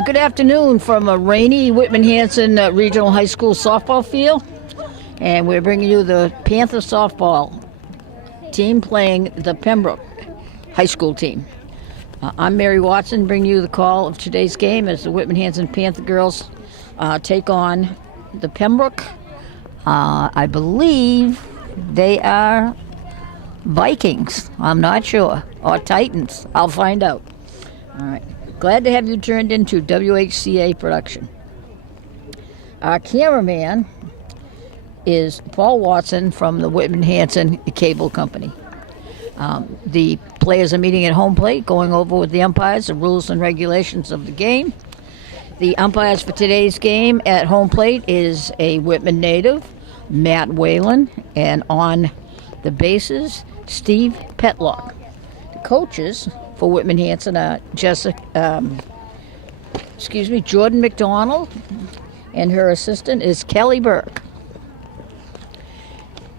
Good afternoon from a rainy Whitman Hanson Regional High School softball field. And we're bringing you the Panthers softball team playing the Pembroke High School team. I'm Mary Watson, bringing you the call of today's game as the Whitman Hanson Panther girls take on the Pembroke. I believe they are Vikings. I'm not sure. Or Titans. I'll find out. All right. Glad to have you turned into WHCA production. Our cameraman is Paul Watson from the Whitman Hanson Cable Company. The players are meeting at home plate, going over with the umpires the rules and regulations of the game. The umpires for today's game at home plate is a Whitman native, Matt Whalen, and on the bases, Steve Petlock. The coaches for Whitman Hanson are Jordan McDonald, and her assistant is Kelly Burke.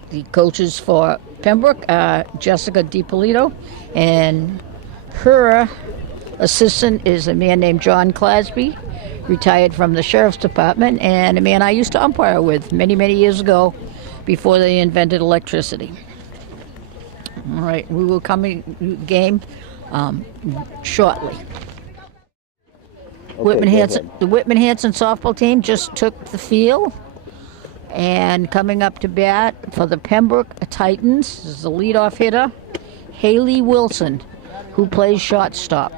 The coaches for Pembroke are Jessica DiPolito, and her assistant is a man named John Clasby, retired from the Sheriff's Department, and a man I used to umpire with many, many years ago before they invented electricity. All right, we will come in game shortly. Okay, The Whitman Hanson softball team just took the field, and coming up to bat for the Pembroke Titans is the leadoff hitter, Haley Wilson, who plays shortstop.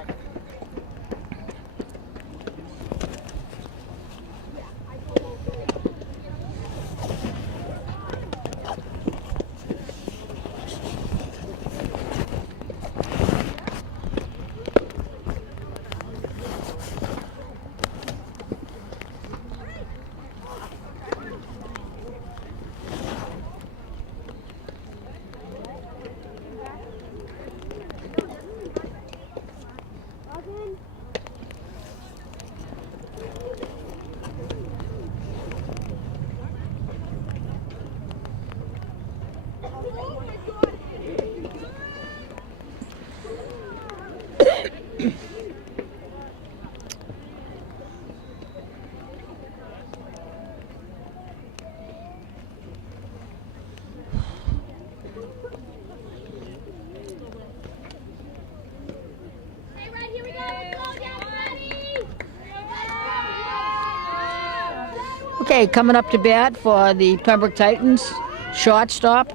Okay, coming up to bat for the Pembroke Titans, shortstop,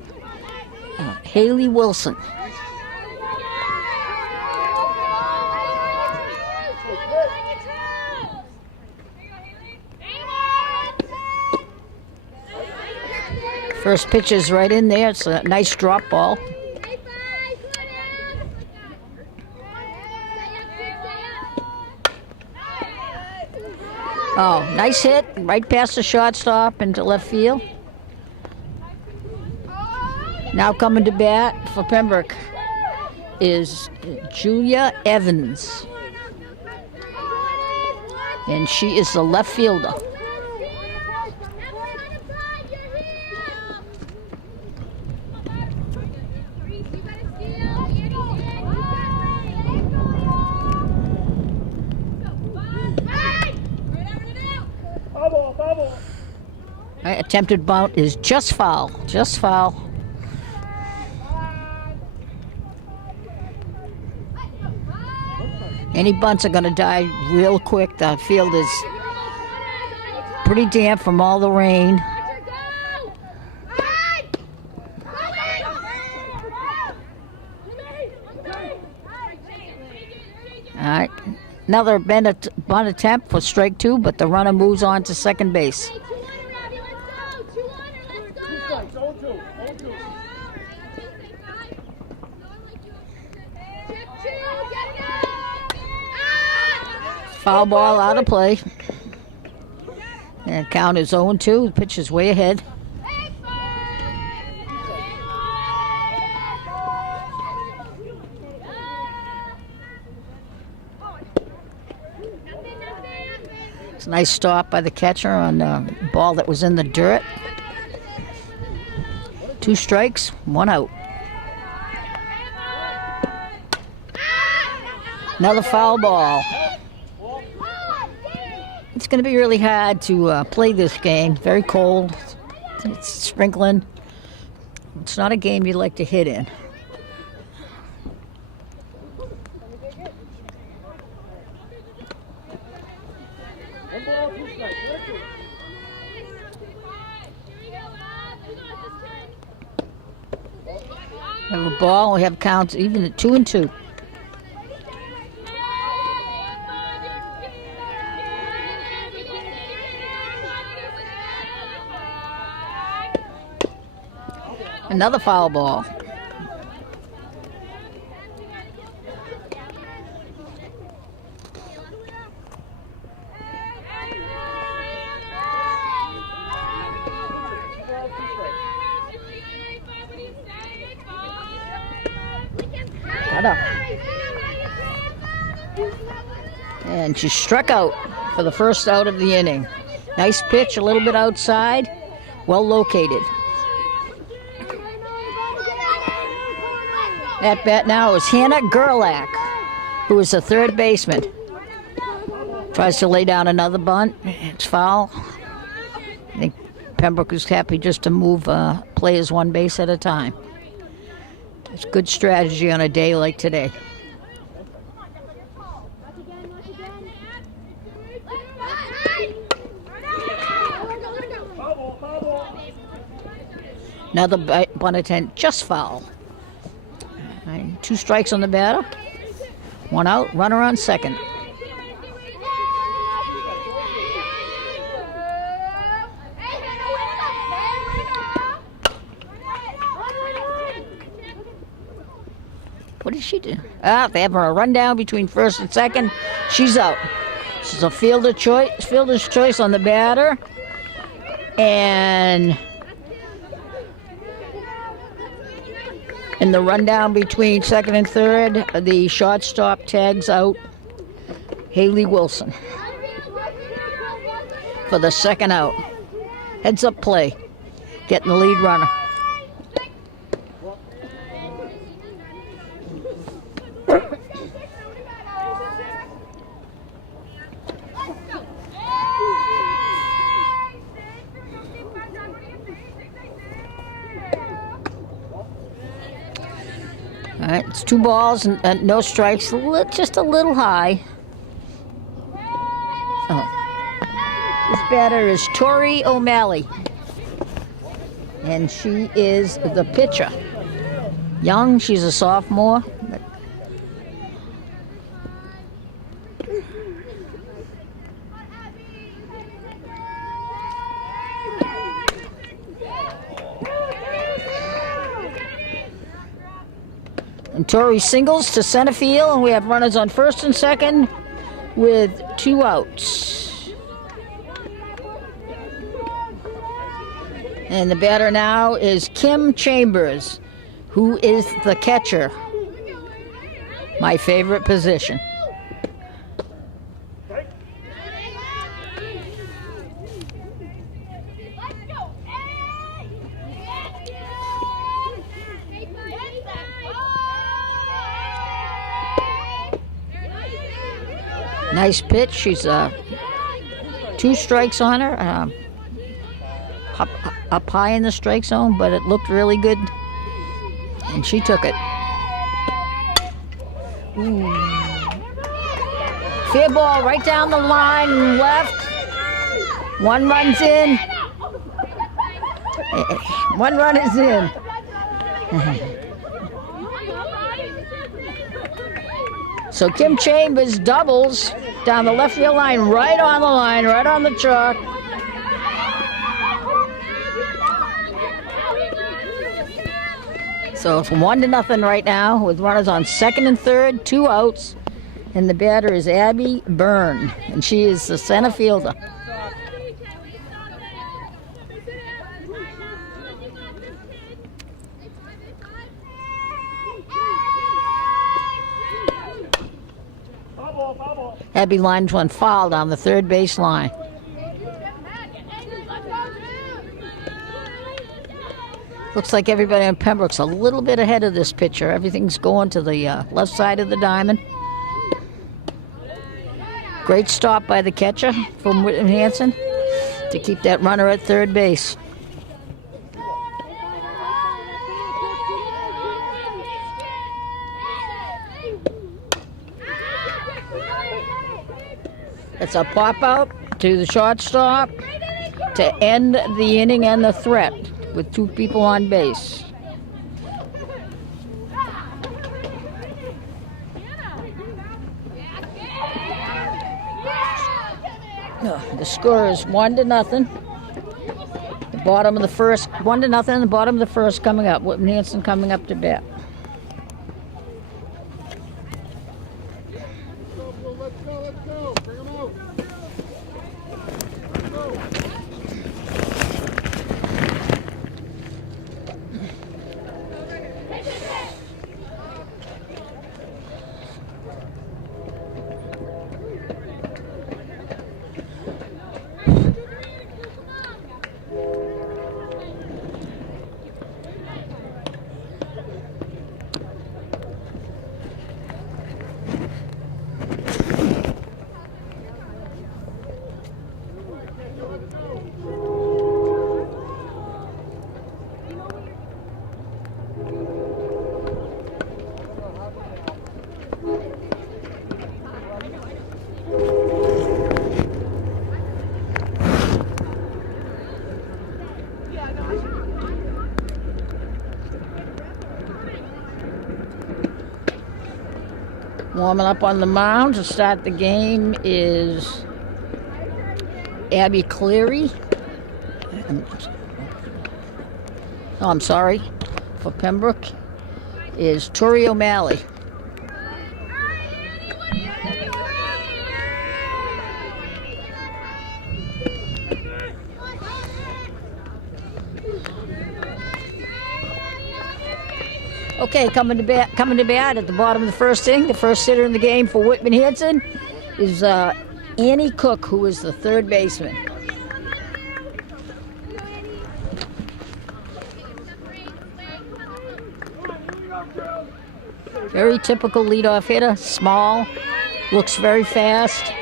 Haley Wilson. First pitch is right in there. It's a nice drop ball. Oh, nice hit, right past the shortstop into left field. Now coming to bat for Pembroke is Julia Evans. And she is the left fielder. Attempted bunt is just foul. Any bunts are going to die real quick. The field is pretty damp from all the rain. All right, another bunt attempt for strike two, but the runner moves on to second base. Foul ball out of play. And count is 0-2. The pitch is way ahead. It's a nice stop by the catcher on the ball that was in the dirt. 2 strikes, 1 out. Another foul ball. It's going to be really hard to play this game. Very cold. It's sprinkling. It's not a game you like to hit in. We have a ball. We have counts even at 2-2. Another foul ball. Cut up. And she struck out for the first out of the inning. Nice pitch, a little bit outside, well located. At bat now is Hannah Gerlach, who is the third baseman. Tries to lay down another bunt. It's foul. I think Pembroke is happy just to move players one base at a time. It's good strategy on a day like today. Another bunt attempt, just foul. 2 strikes on the batter. 1 out, runner on second. What did she do? They have her a rundown between first and second. She's out. She's a fielder's choice on the batter. And in the rundown between second and third, the shortstop tags out Haley Wilson for the second out. Heads up play, getting the lead runner. All right, it's 2 balls and no strikes, just a little high. This batter is Tori O'Malley, and she is the pitcher. Young, she's a sophomore. And Tori singles to center field, and we have runners on first and second with 2 outs. And the batter now is Kim Chambers, who is the catcher. My favorite position. Nice pitch. She's 2 strikes on her. Up high in the strike zone, but it looked really good. And she took it. Ooh. Fair ball right down the line left. 1 run's in. 1 run is in. So Kim Chambers doubles down the left field line, right on the line, right on the chalk. So it's 1-0 right now with runners on second and third, 2 outs. And the batter is Abby Byrne, and she is the center fielder. Abby lines 1 foul down the third base line. Looks like everybody on Pembroke's a little bit ahead of this pitcher. Everything's going to the left side of the diamond. Great stop by the catcher from Whitman Hanson to keep that runner at third base. It's a pop out to the shortstop to end the inning and the threat with 2 people on base. The score is 1-0. The bottom of the first, 1-0. The bottom of the first coming up. Whitman Hanson coming up to bat. Let's go. Bring him out. Warming up on the mound to start the game is Abby Cleary. Oh, I'm sorry. For Pembroke is Tori O'Malley. Okay, coming to bat at the bottom of the first inning. The first hitter in the game for Whitman Hanson is Annie Cook, who is the third baseman. Very typical leadoff hitter, small, looks very fast.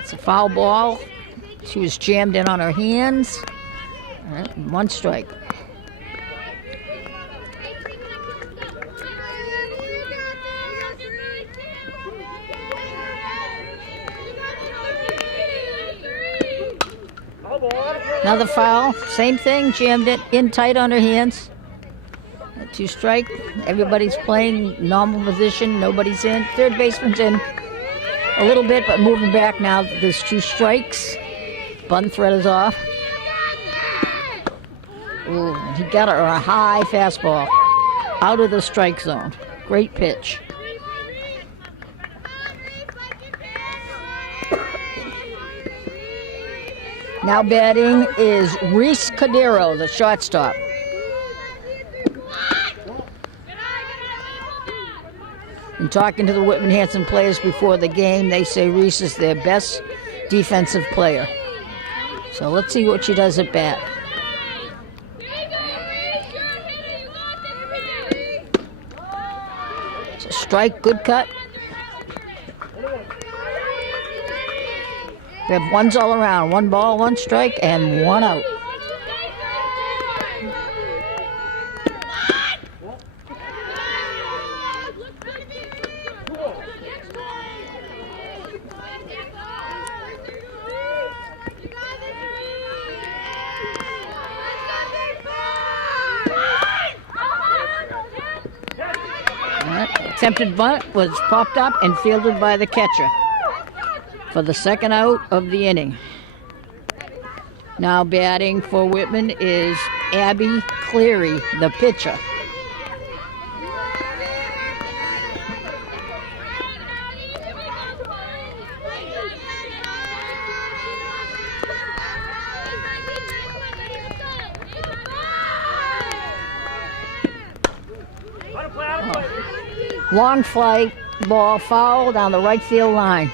It's a foul ball. She was jammed in on her hands. All right, 1 strike. Another foul. Same thing, jammed it in tight on her hands. 2 strike. Everybody's playing normal position. Nobody's in. Third baseman's in a little bit, but moving back now. There's 2 strikes. Bunt threat is off. Ooh, he got her a high fastball out of the strike zone. Great pitch. Now batting is Reese Cordero, the shortstop. And talking to the Whitman Hanson players before the game, they say Reese is their best defensive player. So let's see what she does at bat. It's a strike, good cut. We have ones all around. 1 ball, 1 strike, and 1 out. Attempted bunt was popped up and fielded by the catcher for the second out of the inning. Now batting for Whitman is Abby Cleary, the pitcher. Long flight ball foul down the right field line.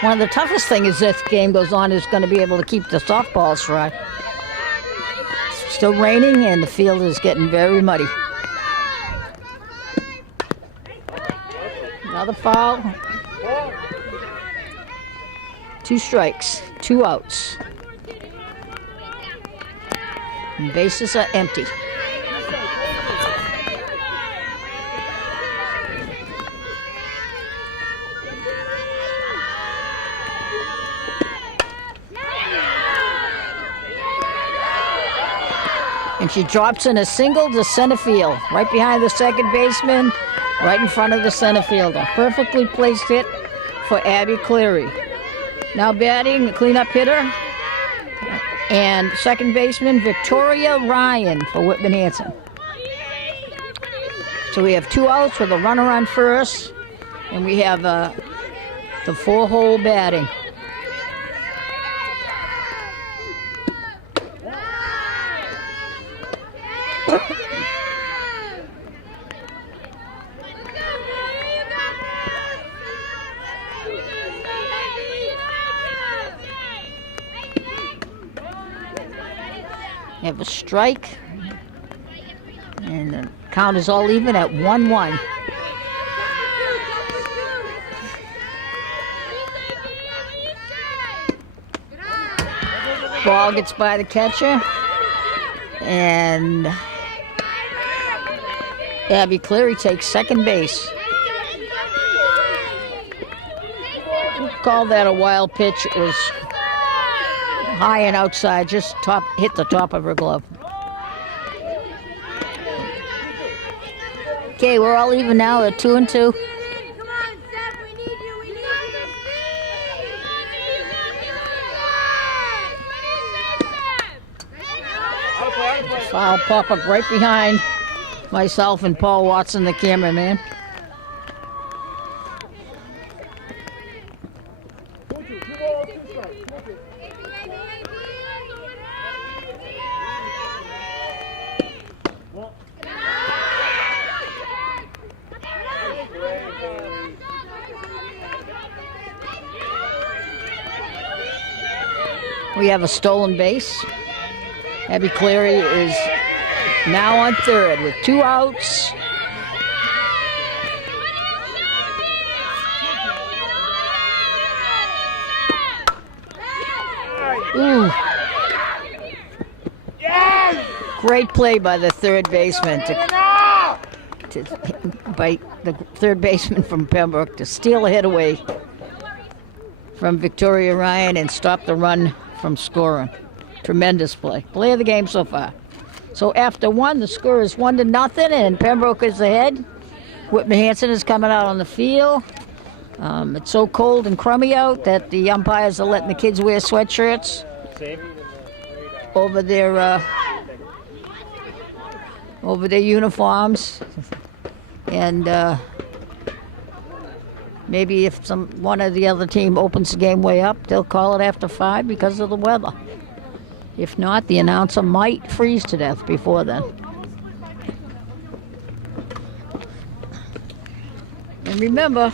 One of the toughest things as this game goes on is going to be able to keep the softballs dry. Still raining and the field is getting very muddy. Another foul. 2 strikes, 2 outs. And bases are empty. And she drops in a single to center field, right behind the second baseman, right in front of the center fielder. Perfectly placed hit for Abby Cleary. Now batting, cleanup hitter, and second baseman Victoria Ryan for Whitman Hanson. So we have 2 outs with a runner on first, and we have the 4-hole batting. We have a strike, and the count is all even at 1-1. Ball gets by the catcher, and Abby Cleary takes second base. Call that a wild pitch. It was high and outside, just hit the top of her glove. Okay, we're all even now at 2-2. Foul pop up right behind myself and Paul Watson, the cameraman. We have a stolen base. Abby Cleary is now on third with 2 outs. Ooh. Great play by the third baseman by the third baseman from Pembroke to steal a hit away from Victoria Ryan and stop the run from scoring. Tremendous play. Play of the game so far. So after 1, the score is 1-0, and Pembroke is ahead. Whitman Hanson is coming out on the field. It's so cold and crummy out that the umpires are letting the kids wear sweatshirts over their uniforms. And maybe if one of the other team opens the game way up, they'll call it after 5 because of the weather. If not, the announcer might freeze to death before then. And remember,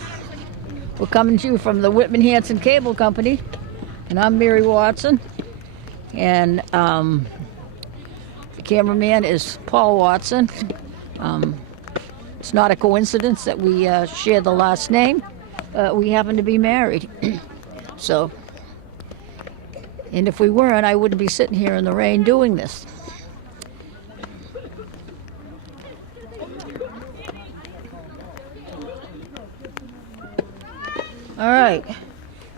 we're coming to you from the Whitman Hanson Cable Company, and I'm Mary Watson, and the cameraman is Paul Watson. It's not a coincidence that we share the last name. We happen to be married. So, and if we weren't, I wouldn't be sitting here in the rain doing this. All right,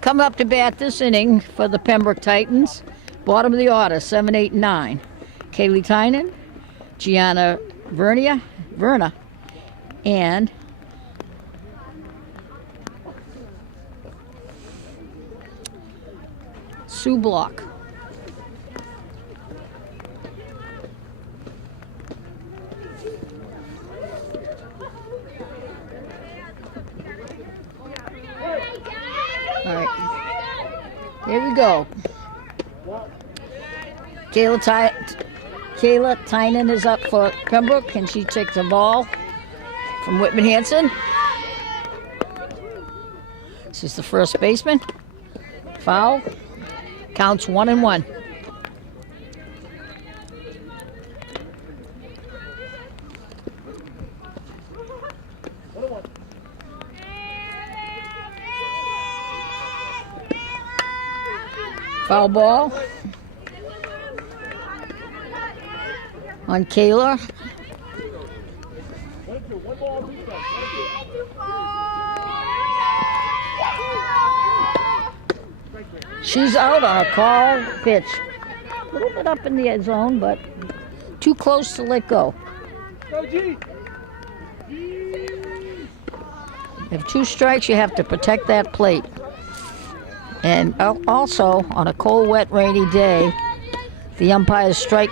coming up to bat this inning for the Pembroke Titans, bottom of the order, 7, 8, 9. Kaylee Tynan, Gianna Verna, and Sue Block. All right, here we go. Kayla Tynan is up for Pembroke, and she takes the ball from Whitman Hanson. This is the first baseman. Foul. Counts 1-1. Foul ball on Kayla. She's out on a call pitch. A little bit up in the end zone, but too close to let go. You have 2 strikes, you have to protect that plate. And also, on a cold, wet, rainy day, the umpire's strike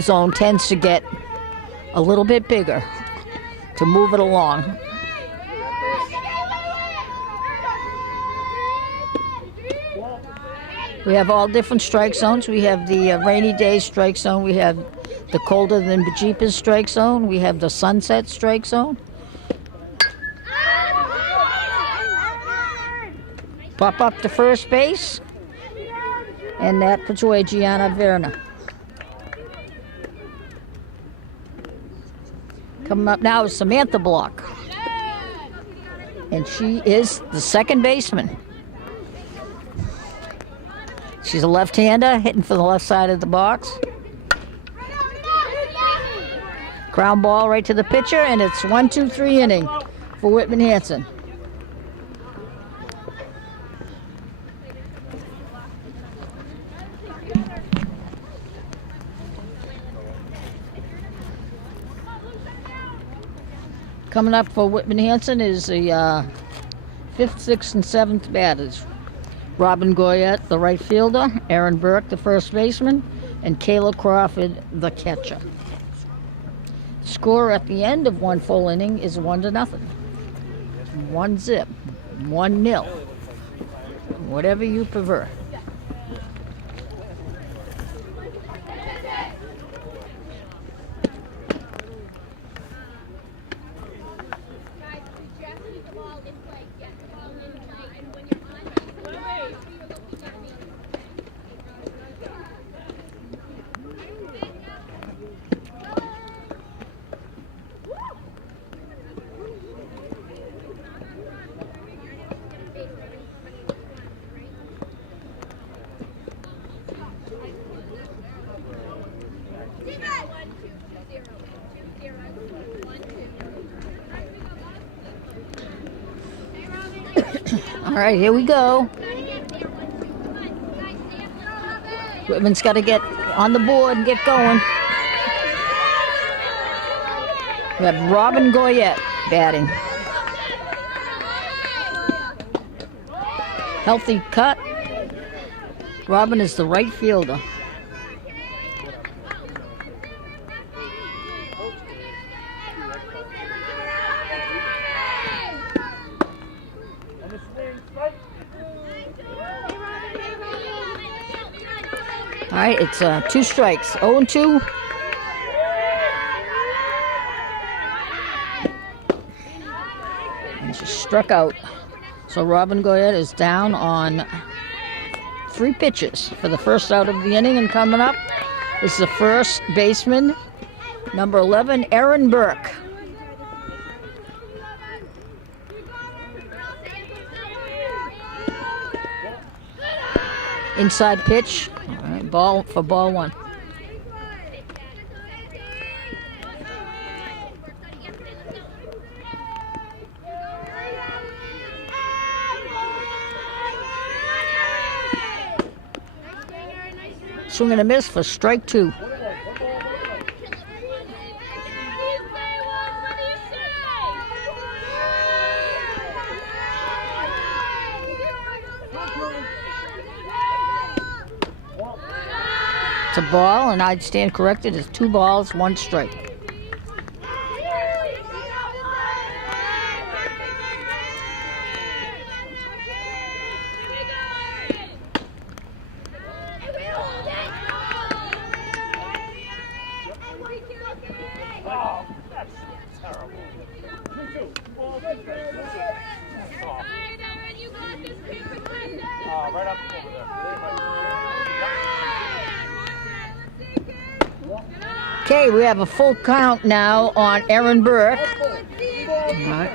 zone tends to get a little bit bigger to move it along. We have all different strike zones. We have the rainy day strike zone. We have the colder than Jeepers strike zone. We have the sunset strike zone. Pop up to first base. And that puts away Gianna Verna. Coming up now is Samantha Block. And she is the second baseman. She's a left-hander, hitting for the left side of the box. Ground ball right to the pitcher, and it's 1-2-3 inning for Whitman Hanson. Coming up for Whitman Hanson is the 5th, 6th, and 7th batters. Robin Goyette, the right fielder, Aaron Burke, the first baseman, and Kayla Crawford, the catcher. Score at the end of one full inning is 1-0. 1-0, 1-0, whatever you prefer. All right, here we go. Whitman's got to get on the board and get going. We have Robin Goyette batting. Healthy cut. Robin is the right fielder. All right, it's 2 strikes, 0-2. And she struck out. So Robin Goyette is down on 3 pitches for the first out of the inning. And coming up is the first baseman, number 11, Aaron Burke. Inside pitch. All right, ball for ball 1. Swing and a miss for strike 2. It's a ball, and I'd stand corrected. It's 2 balls, 1 strike. Right up over there. Okay, we have a full count now on Aaron Burke. All right.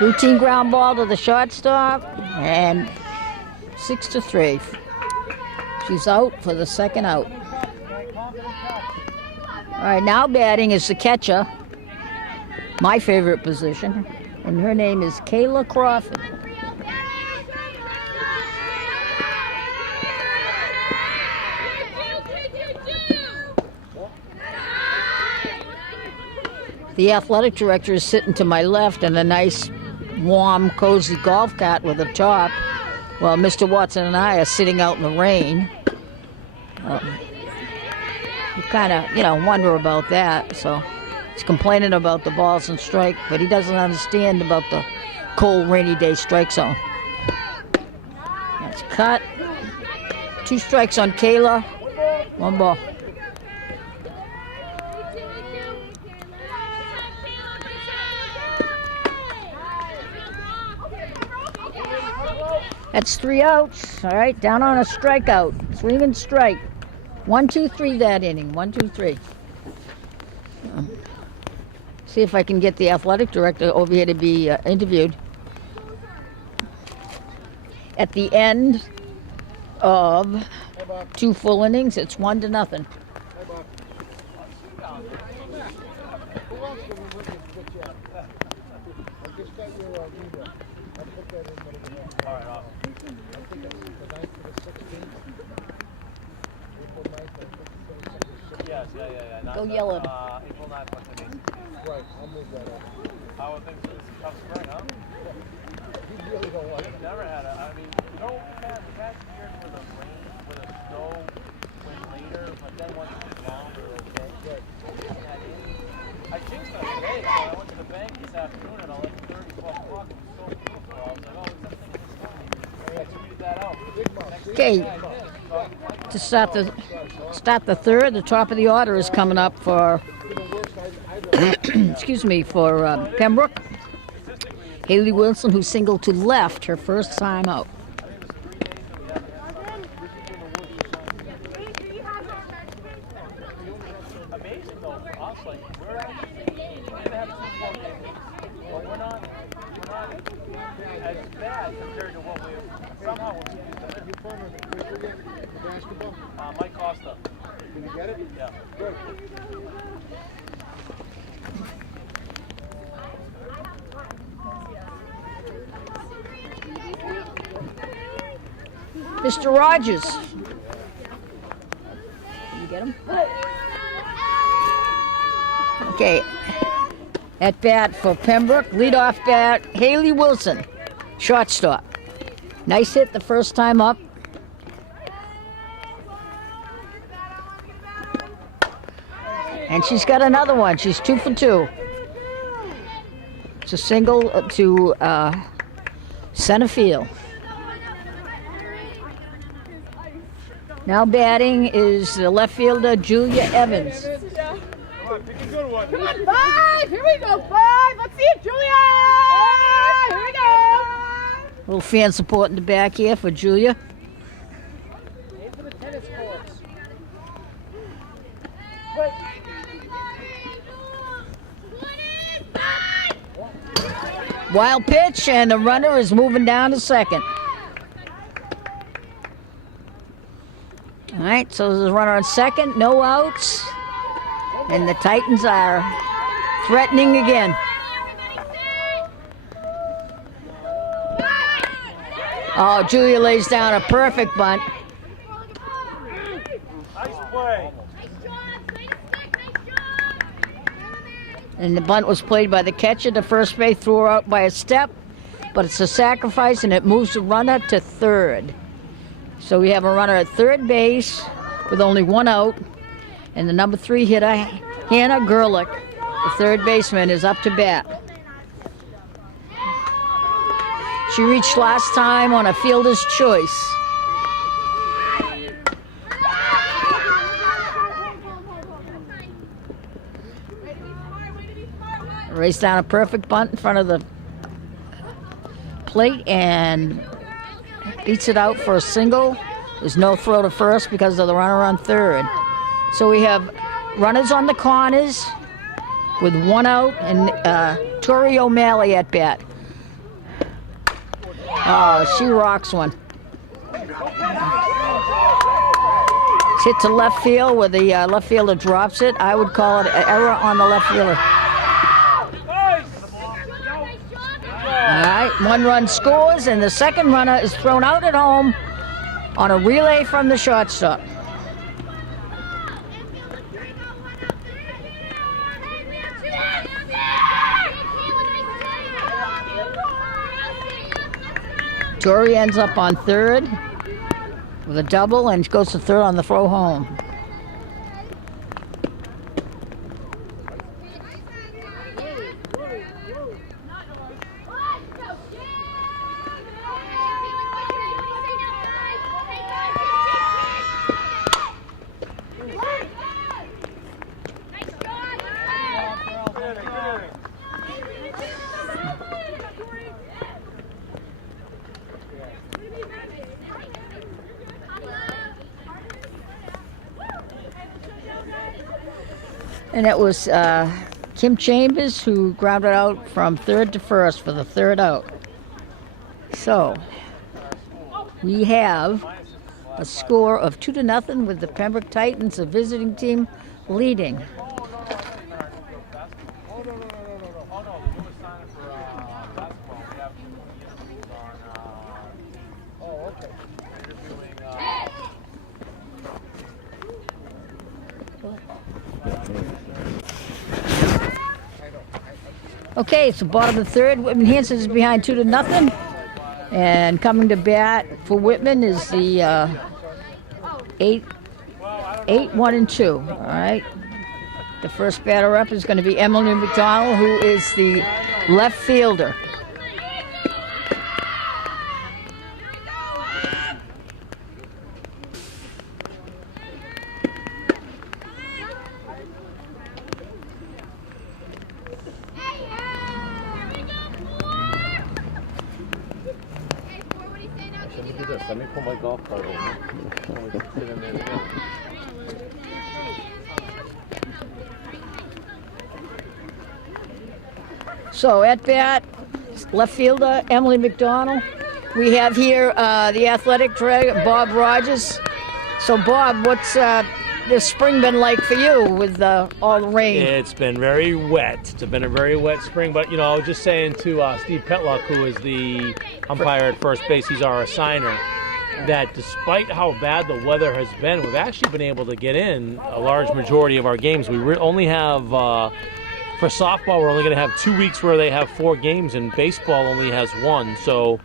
Routine ground ball to the shortstop, and 6-3. She's out for the second out. All right, now batting is the catcher, my favorite position, and her name is Kayla Crawford. The athletic director is sitting to my left in a nice, warm, cozy golf cart with a top, while Mr. Watson and I are sitting out in the rain. You kind of, wonder about that. So he's complaining about the balls and strike, but he doesn't understand about the cold, rainy day strike zone. That's cut. 2 strikes on Kayla. 1 ball. That's 3 outs. All right, down on a strikeout. Swing and strike. 1, 2, 3 that inning. 1, 2, 3. See if I can get the athletic director over here to be interviewed. At the end of 2 full innings, it's 1-0. Yeah. Go yell at him. April 9th, what's the date? Right, I'll move that up. How are things? It's a tough spring, huh? You really don't like it. Never had it. I mean, we've had years where the rain, where the snow went later, but then once it was down, we were okay. I jinxed us today, so I went to the bank this afternoon at 11:30, 12 o'clock. It was so beautiful. I was like, oh, it's something in the sky. I tweeted that out. Okay, to start the third, the top of the order is coming up for, excuse me, for Pembroke. Haley Wilson, who singled to left her first time out. Amazing though for us, like we're gonna have 2 more games, but we're not as bad compared to what we somehow we're used to. Your phone on the basketball? Mike Costa. Can you get it? Yeah. Good. Mr. Rogers. You get him? Okay. At bat for Pembroke, leadoff bat, Haley Wilson, shortstop. Nice hit the first time up. And she's got another one. She's 2 for 2. It's a single to center field. Now batting is the left fielder, Julia Evans. Come on, pick a good one. Come on, 5! Here we go, 5! Let's see it, Julia! Here we go! Little fan support in the back here for Julia. Aim for the tennis courts. Wild pitch, and the runner is moving down to second. All right, so there's a runner on second, no outs, and the Titans are threatening again. Oh, Julia lays down a perfect bunt. Nice play. And the bunt was played by the catcher to first base, threw her out by a step, but it's a sacrifice, and it moves the runner to third. So we have a runner at third base with only 1 out, and the number 3 hitter, Hannah Gerlich, the third baseman, is up to bat. She reached last time on a fielder's choice. Race down a perfect bunt in front of the plate and beats it out for a single. There's no throw to first because of the runner on third. So we have runners on the corners with 1 out, and Tori O'Malley at bat. Oh, she rocks one. It's hit to left field where the left fielder drops it. I would call it an error on the left fielder. All right, 1 run scores, and the second runner is thrown out at home on a relay from the shortstop. Tori ends up on third with a double and goes to third on the throw home. And it was Kim Chambers who grounded out from third to first for the third out. So we have a score of 2-0 with the Pembroke Titans, a visiting team, leading. Okay, it's the bottom of the third. Whitman Hanson is behind 2-0. And coming to bat for Whitman is the 8-1-2. All right. The first batter up is going to be Emily McDonald, who is the left fielder. Let me pull my golf cart over. We can sit in there together. So at bat, left fielder Emily McDonald. We have here the athletic director Bob Rogers. So Bob, what's this spring been like for you with all the rain? It's been very wet. It's been a very wet spring, but I was just saying to Steve Petlock, who is the umpire at first base, he's our assigner, that despite how bad the weather has been, we've actually been able to get in a large majority of our games. We only have, for softball, we're only going to have 2 weeks where they have 4 games, and baseball only has 1. So,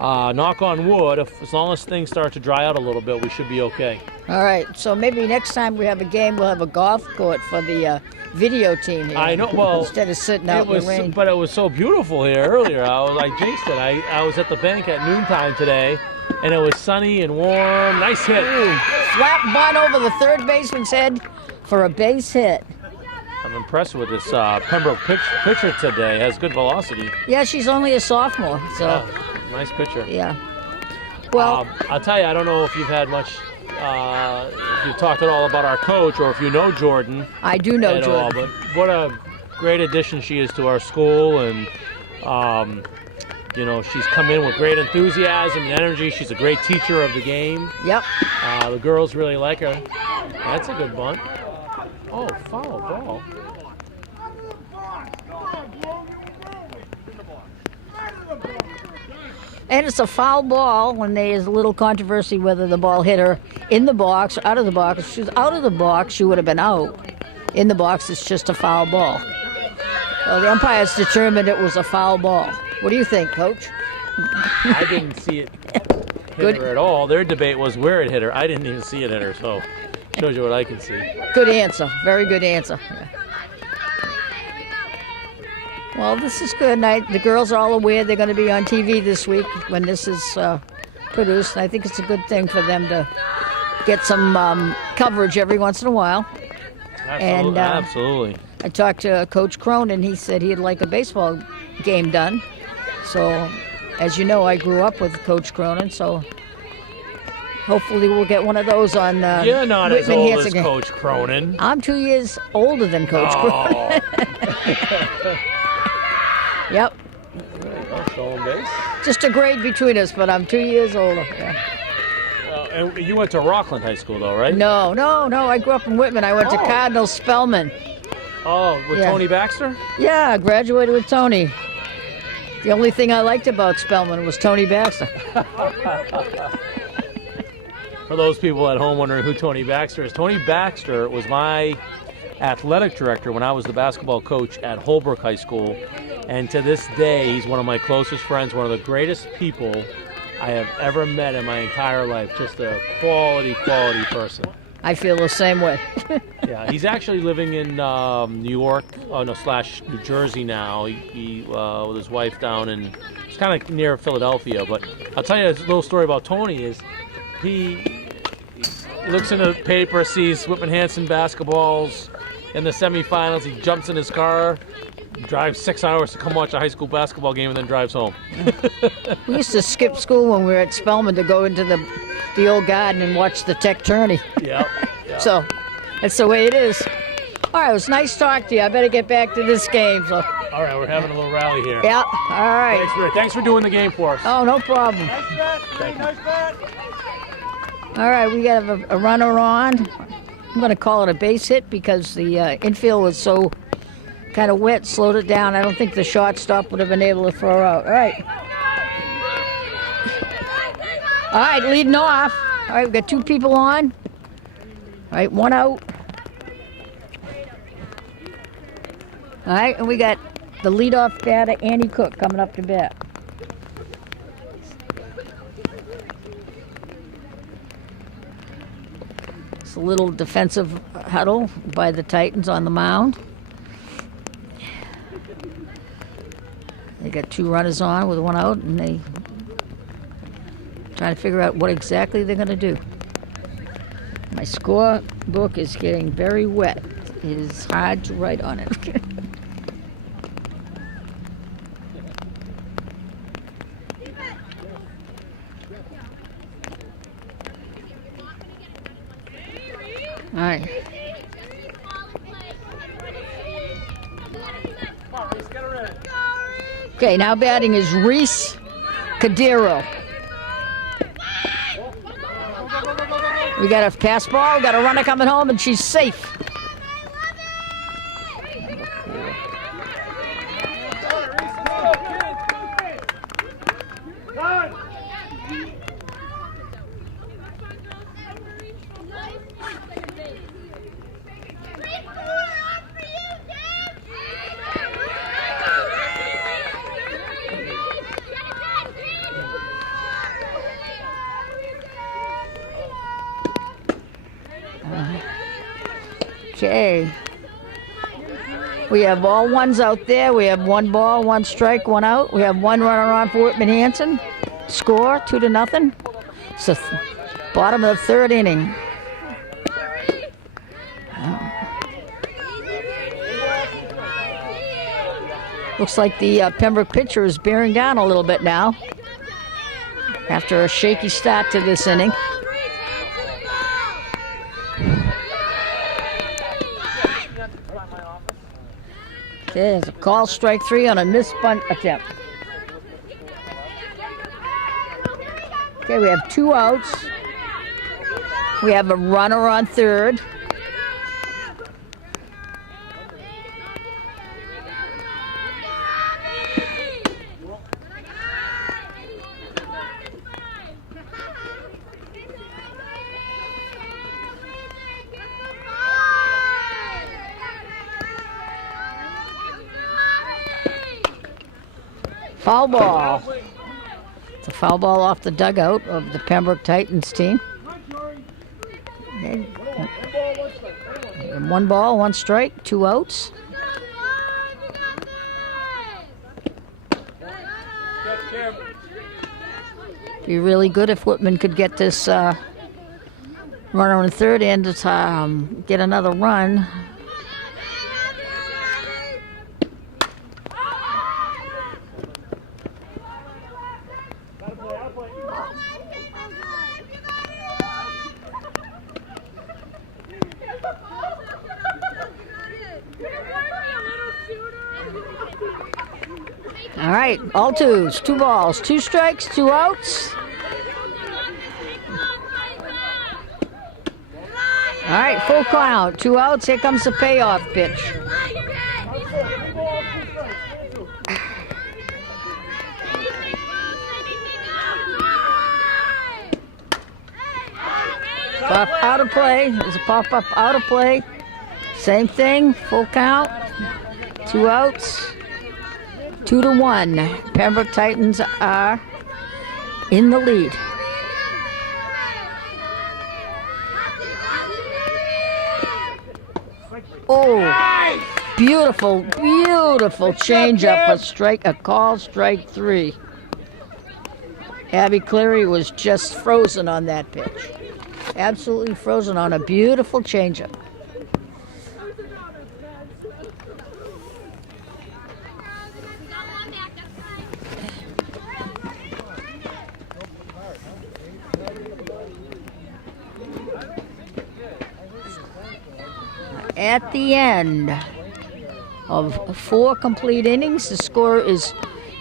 knock on wood, as long as things start to dry out a little bit, we should be okay. All right, so maybe next time we have a game, we'll have a golf court for the video team here. I know. Well, instead of sitting out in the rain. But it was so beautiful here earlier. I jinxed it. I was at the bank at noontime today, and it was sunny and warm. Nice hit. Ooh, flat bunt over the third baseman's head for a base hit. I'm impressed with this Pembroke pitcher today. Has good velocity. Yeah, she's only a sophomore, so. Yeah, nice pitcher. Yeah. Well, I'll tell you, I don't know if you've had much. If you've talked at all about our coach, or if you know Jordan. I do know at Jordan. All, but what a great addition she is to our school, and she's come in with great enthusiasm and energy. She's a great teacher of the game. Yep. The girls really like her. That's a good bunt. Oh, foul ball. And it's a foul ball when there's a little controversy whether the ball hit her in the box or out of the box. If she was out of the box, she would have been out. In the box, it's just a foul ball. So the umpires determined it was a foul ball. What do you think, Coach? I didn't see it hit her at all. Their debate was where it hit her. I didn't even see it hit her, so shows you what I can see. Good answer. Very good answer. Yeah. Well, this is good. The girls are all aware they're going to be on TV this week when this is produced. I think it's a good thing for them to get some coverage every once in a while. Absolutely. And, absolutely. I talked to Coach Cronin. He said he'd like a baseball game done. So, as you know, I grew up with Coach Cronin, so hopefully we'll get one of those on You're not Whitman as old Hanson. as Coach Cronin. I'm 2 years older than Coach Cronin. Yep. Stolen base. Just a grade between us, but I'm 2 years older. Yeah. And you went to Rockland High School, though, right? No. I grew up in Whitman. I went to Oh. Cardinal Spellman. Oh, with Yeah. Tony Baxter? Yeah, I graduated with Tony. The only thing I liked about Spellman was Tony Baxter. For those people at home wondering who Tony Baxter is, Tony Baxter was my athletic director when I was the basketball coach at Holbrook High School. And to this day, he's one of my closest friends, one of the greatest people I have ever met in my entire life. Just a quality person. I feel the same way. Yeah, he's actually living in New York, slash New Jersey now. He with his wife down in, it's kind of near Philadelphia. But I'll tell you a little story about Tony is he looks in the paper, sees Whitman Hanson basketballs in the semifinals. He jumps in his car, drives 6 hours to come watch a high school basketball game, and then drives home. We used to skip school when we were at Spellman to go into the old garden and watch the Tech tourney. Yeah. So that's the way it is. All right, it was nice talking to you. I better get back to this game. So All right, we're having a little rally here. yeah, all right. Thanks for doing the game for us. Oh, no problem. Nice bat. Thank you. Nice bat. All right, we got a runner on. I'm going to call it a base hit because the infield was so kind of wet, slowed it down. I don't think the shortstop would have been able to throw out. All right, leading off. All right, we've got 2 people on. All right, 1 out. All right, and we got the leadoff batter, Andy Cook, coming up to bat. It's a little defensive huddle by the Titans on the mound. They got 2 runners on with 1 out, and they trying to figure out what exactly they're going to do. My score book is getting very wet. It is hard to write on it. All right. Okay, now batting is Reese Cadero. We got a pass ball, got a runner coming home, and she's safe. Okay. We have all ones out there. We have 1 ball, 1 strike, 1 out. We have 1 runner on for Whitman Hanson. Score 2-0. It's the bottom of the 3rd inning. Looks like the Pembroke pitcher is bearing down a little bit now after a shaky start to this inning. Okay, it's a call, strike 3 on a missed bunt attempt. Okay, we have 2 outs. We have a runner on 3rd. Foul ball. It's a foul ball off the dugout of the Pembroke Titans team. Okay. And 1 ball, 1 strike, 2 outs. Be really good if Whitman could get this runner on 3rd and get another run. All right, all twos, 2 balls, 2 strikes, 2 outs. All right, full count, 2 outs. Here comes the payoff pitch. Pop out of play. There's a pop up out of play. Same thing, full count, 2 outs, 2-1. Pembroke Titans are in the lead. Oh, beautiful, beautiful changeup. A call, strike 3. Abby Cleary was just frozen on that pitch. Absolutely frozen on a beautiful changeup. At the end of 4 complete innings, the score is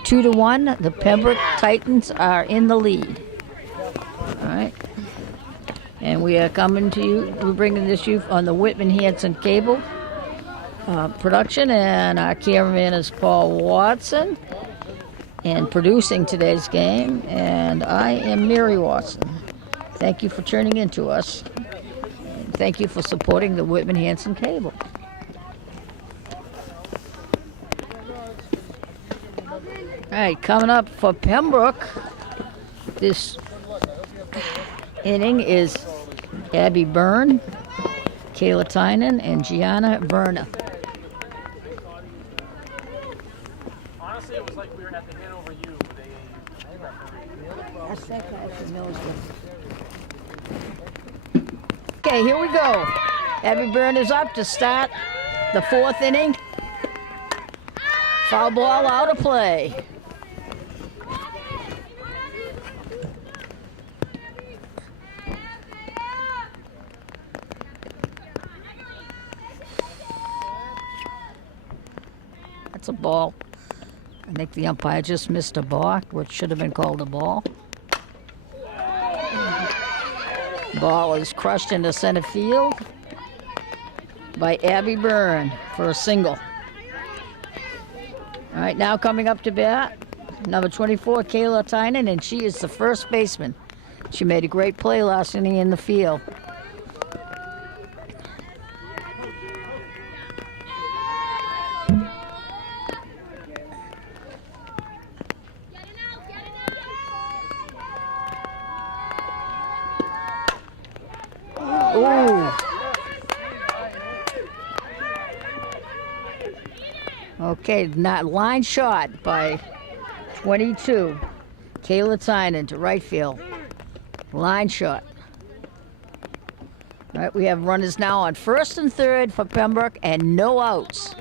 2-1. The Pembroke Titans are in the lead. All right. And we are coming to you, we're bringing this to you on the Whitman Hanson cable production, and our cameraman is Paul Watson, and producing today's game, and I am Mary Watson. Thank you for tuning in to us, and thank you for supporting the Whitman Hanson cable. All right, coming up for Pembroke, this inning is Abby Byrne, Kayla Tynan, and Gianna Verna. Honestly, it was like we were at the hit over you with a referee. Okay, here we go. Abby Byrne is up to start the 4th inning. Foul ball out of play. That's a ball. I think the umpire just missed a balk, which should have been called a ball. Ball is crushed into center field by Abby Byrne for a single. All right, now coming up to bat, number 24, Kayla Tynan, and she is the first baseman. She made a great play last inning in the field. Okay, not line shot by 22. Kayla Tynan to right field. Line shot. All right, we have runners now on 1st and 3rd for Pembroke and no outs.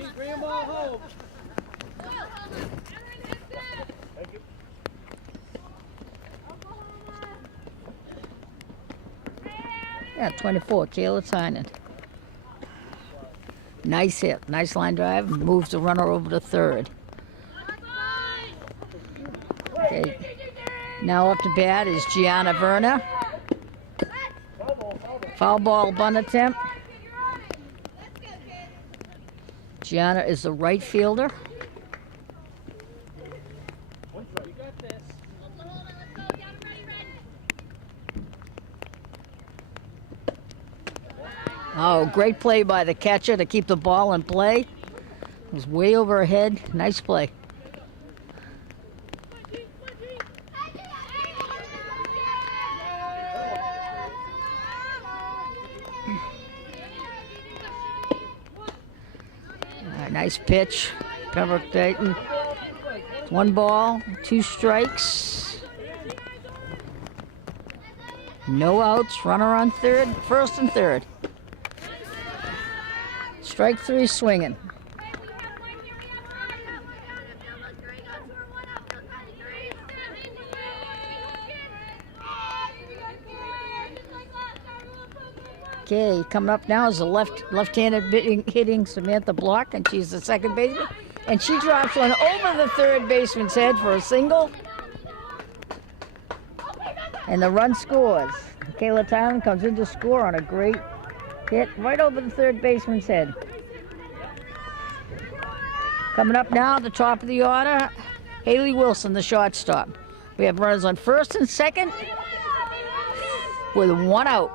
Yeah, 24, Kayla Tynan. Nice hit, nice line drive, moves the runner over to 3rd. Okay, now up to bat is Gianna Verna. Foul ball bunt attempt. Gianna is the right fielder. Oh, great play by the catcher to keep the ball in play. It was way over her head. Nice play. All right, nice pitch. Pembroke Dayton. 1 ball, 2 strikes. No outs. Runner on 3rd, 1st and 3rd. Strike 3 swinging. Okay, coming up now is the left-handed hitting Samantha Block, and she's the second baseman. And she drops one over the third baseman's head for a single. And the run scores. Kayla Tylen comes in to score on a great hit right over the third baseman's head. Coming up now at the top of the order, Haley Wilson, the shortstop. We have runners on first and second with one out.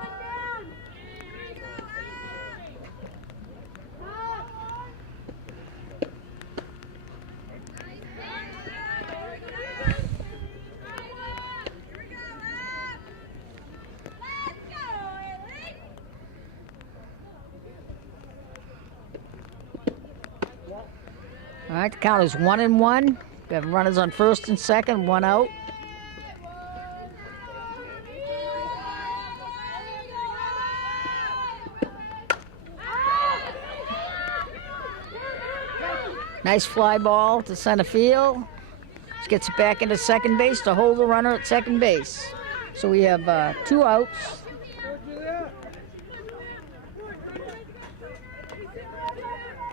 All right, the count is 1-1. We have runners on first and second, one out. Nice fly ball to center field. She gets it back into second base to hold the runner at second base. So we have 2 outs.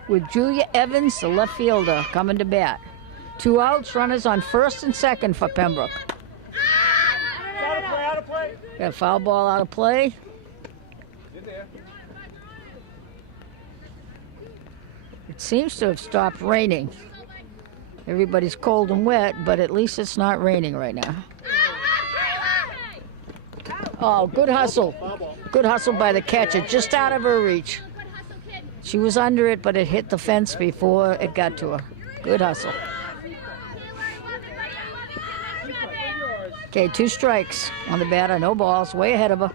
With Julia Evans, the left fielder, coming to bat. 2 outs, runners on first and second for Pembroke. Out of play. Got a foul ball out of play. It seems to have stopped raining. Everybody's cold and wet, but at least it's not raining right now. Oh, good hustle. Good hustle by the catcher, just out of her reach. She was under it, but it hit the fence before it got to her. Good hustle. Okay, 2 strikes on the batter, no balls, way ahead of her.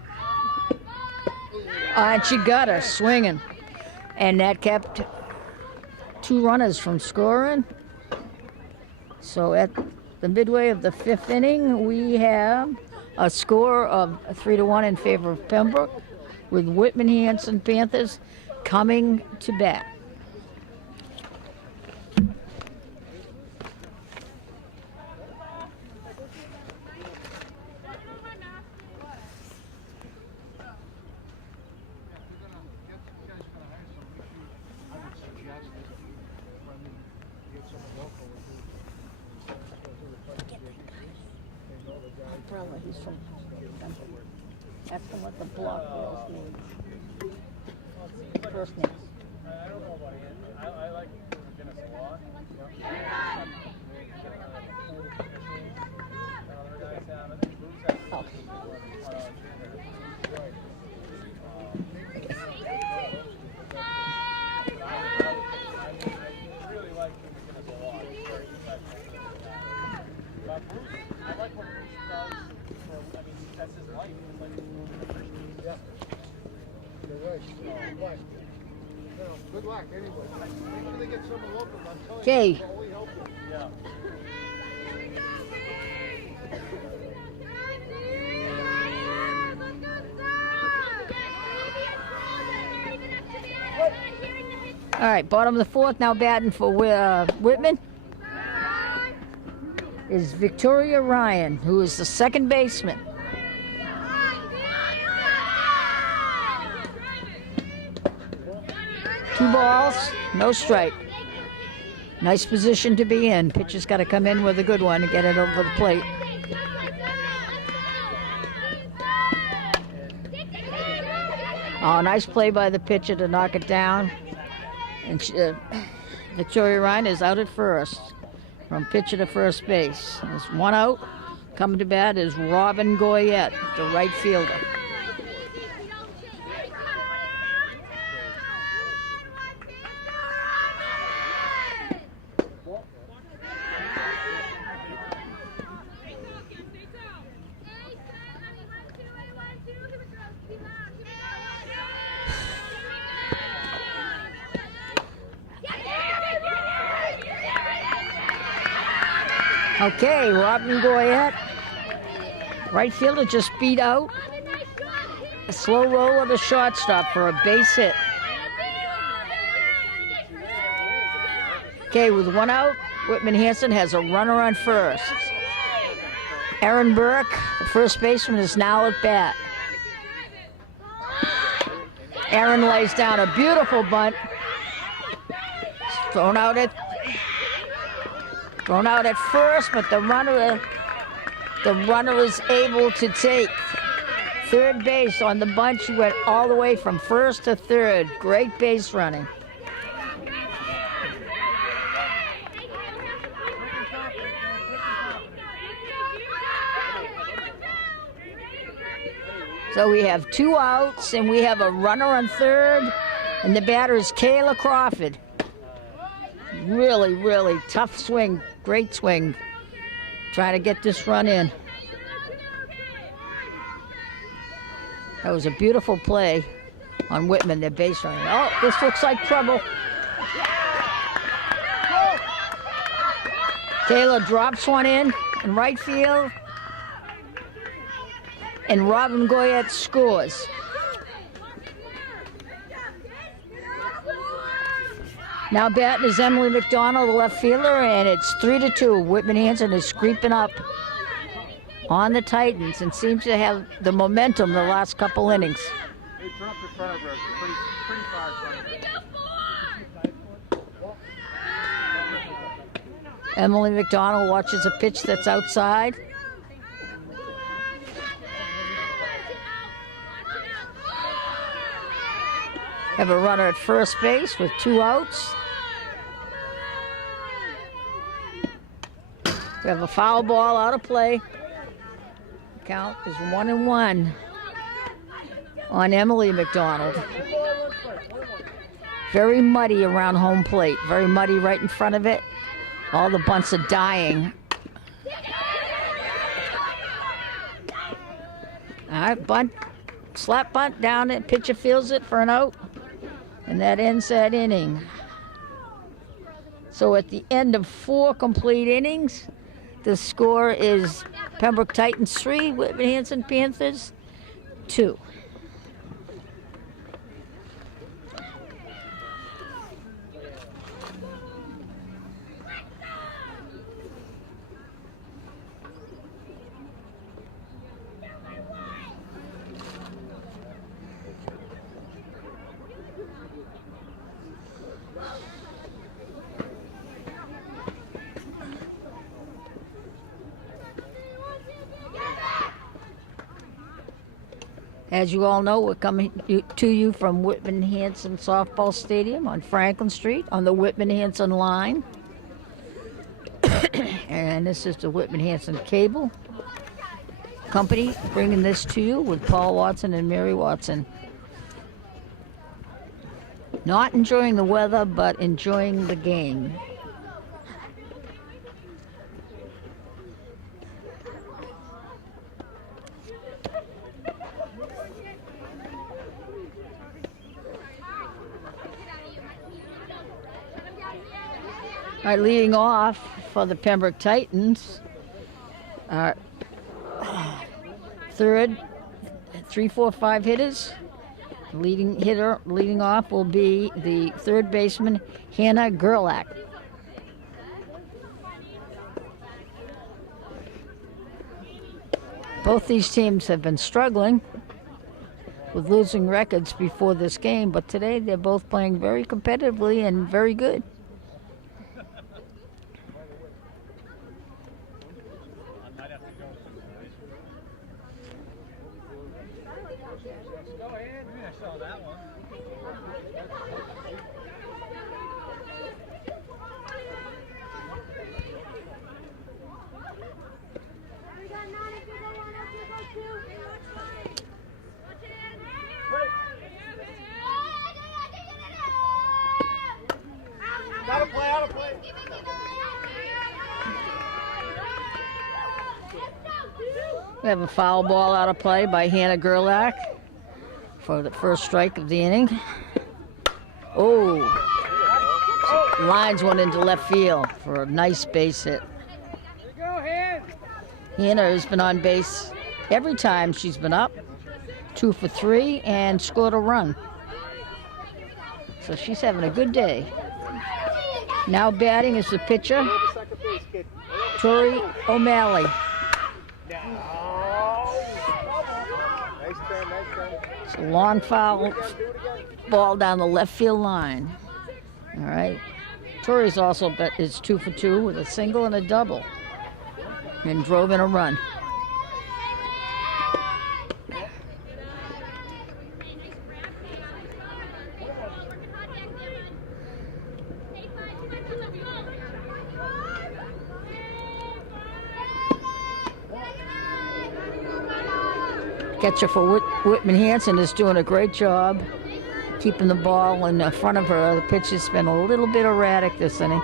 And she got her swinging. And that kept 2 runners from scoring. So at the midway of the 5th inning, we have a score of 3-1 in favor of Pembroke, with Whitman Hanson Panthers coming to bat. He's from Pembroke. Ask him what the block girls means. First name. I don't know about it. I like Guinness a lot. Other guys have, I think Bruce has Oh. I really like Guinness a lot. He's very but Bruce, I like what Bruce does. I mean, that's his life. It's like, Yeah. You're right. Good luck. Good luck, anyway. Maybe they get someone local, I'm telling Okay. you. It's only help you. yeah. All right, bottom of the 4th, now batting for Whitman is Victoria Ryan, who is the second baseman. Two balls, no strike. Nice position to be in. Pitcher's got to come in with a good one to get it over the plate. Oh, nice play by the pitcher to knock it down. And Victoria Ryan is out at first from pitcher to first base. There's one out. Coming to bat is Robin Goyette, the right fielder. Okay, Robin Goyette, right fielder, just beat out. A slow roll of the shortstop for a base hit. Okay, with one out, Whitman Hanson has a runner on first. Aaron Burke, the first baseman, is now at bat. Aaron lays down a beautiful bunt. Thrown out at Thrown out at first, but the runner is able to take third base on the bunch. He went all the way from first to third. Great base running. So we have 2 outs, and we have a runner on third, and the batter is Kayla Crawford. Really, really tough swing, great swing, trying to get this run in. That was a beautiful play on Whitman, their base runner. Oh, this looks like trouble. Kayla drops one in right field. And Robin Goyette scores. Now batting is Emily McDonald, the left fielder, and it's 3-2. Whitman Hanson is creeping up on the Titans and seems to have the momentum the last couple innings. They dropped in front of her, pretty far in front of her. Emily McDonald watches a pitch that's outside. Have a runner at first base with 2 outs. We have a foul ball out of play. Count is 1-1 on Emily McDonald. Very muddy around home plate. Very muddy right in front of it. All the bunts are dying. All right, bunt, slap bunt down it. Pitcher fields it for an out. And that ends that inning. So at the end of 4 complete innings, the score is Pembroke Titans 3, Whitman Hanson Panthers 2. As you all know, we're coming to you from Whitman Hanson Softball Stadium on Franklin Street on the Whitman Hanson line. And this is the Whitman Hanson Cable Company bringing this to you with Paul Watson and Mary Watson. Not enjoying the weather, but enjoying the game. All right, leading off for the Pembroke Titans, third, 3, 4, 5 hitters. Leading off will be the third baseman, Hannah Gerlach. Both these teams have been struggling with losing records before this game, but today they're both playing very competitively and very good. Out of play. We have a foul ball out of play by Hannah Gerlach for the first strike of the inning. Oh, lines one into left field for a nice base hit. Hannah has been on base every time she's been up, 2 for 3, and scored a run. So she's having a good day. Now batting is the pitcher, Tori O'Malley. It's a long foul ball down the left field line. All right. Torrey's also is 2 for 2 with a single and a double, and drove in a run. Catcher for Whitman Hanson is doing a great job keeping the ball in front of her. The pitch has been a little bit erratic this inning.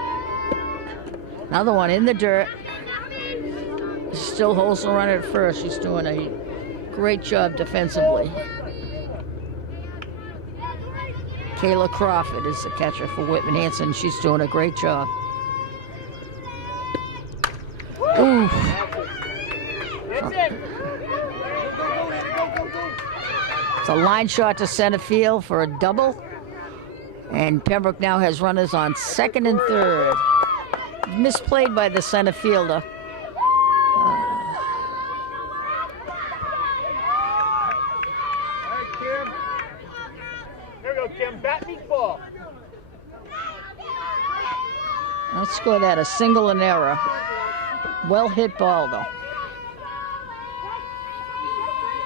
Another one in the dirt. Still holds the runner at first. She's doing a great job defensively. Kayla Crawford is the catcher for Whitman Hanson. She's doing a great job. Ooh. It's a line shot to center field for a double. And Pembroke now has runners on second and third. Misplayed by the center fielder. Here we go, Kim. Bat meet ball. Let's score that a single and error. Well hit ball though.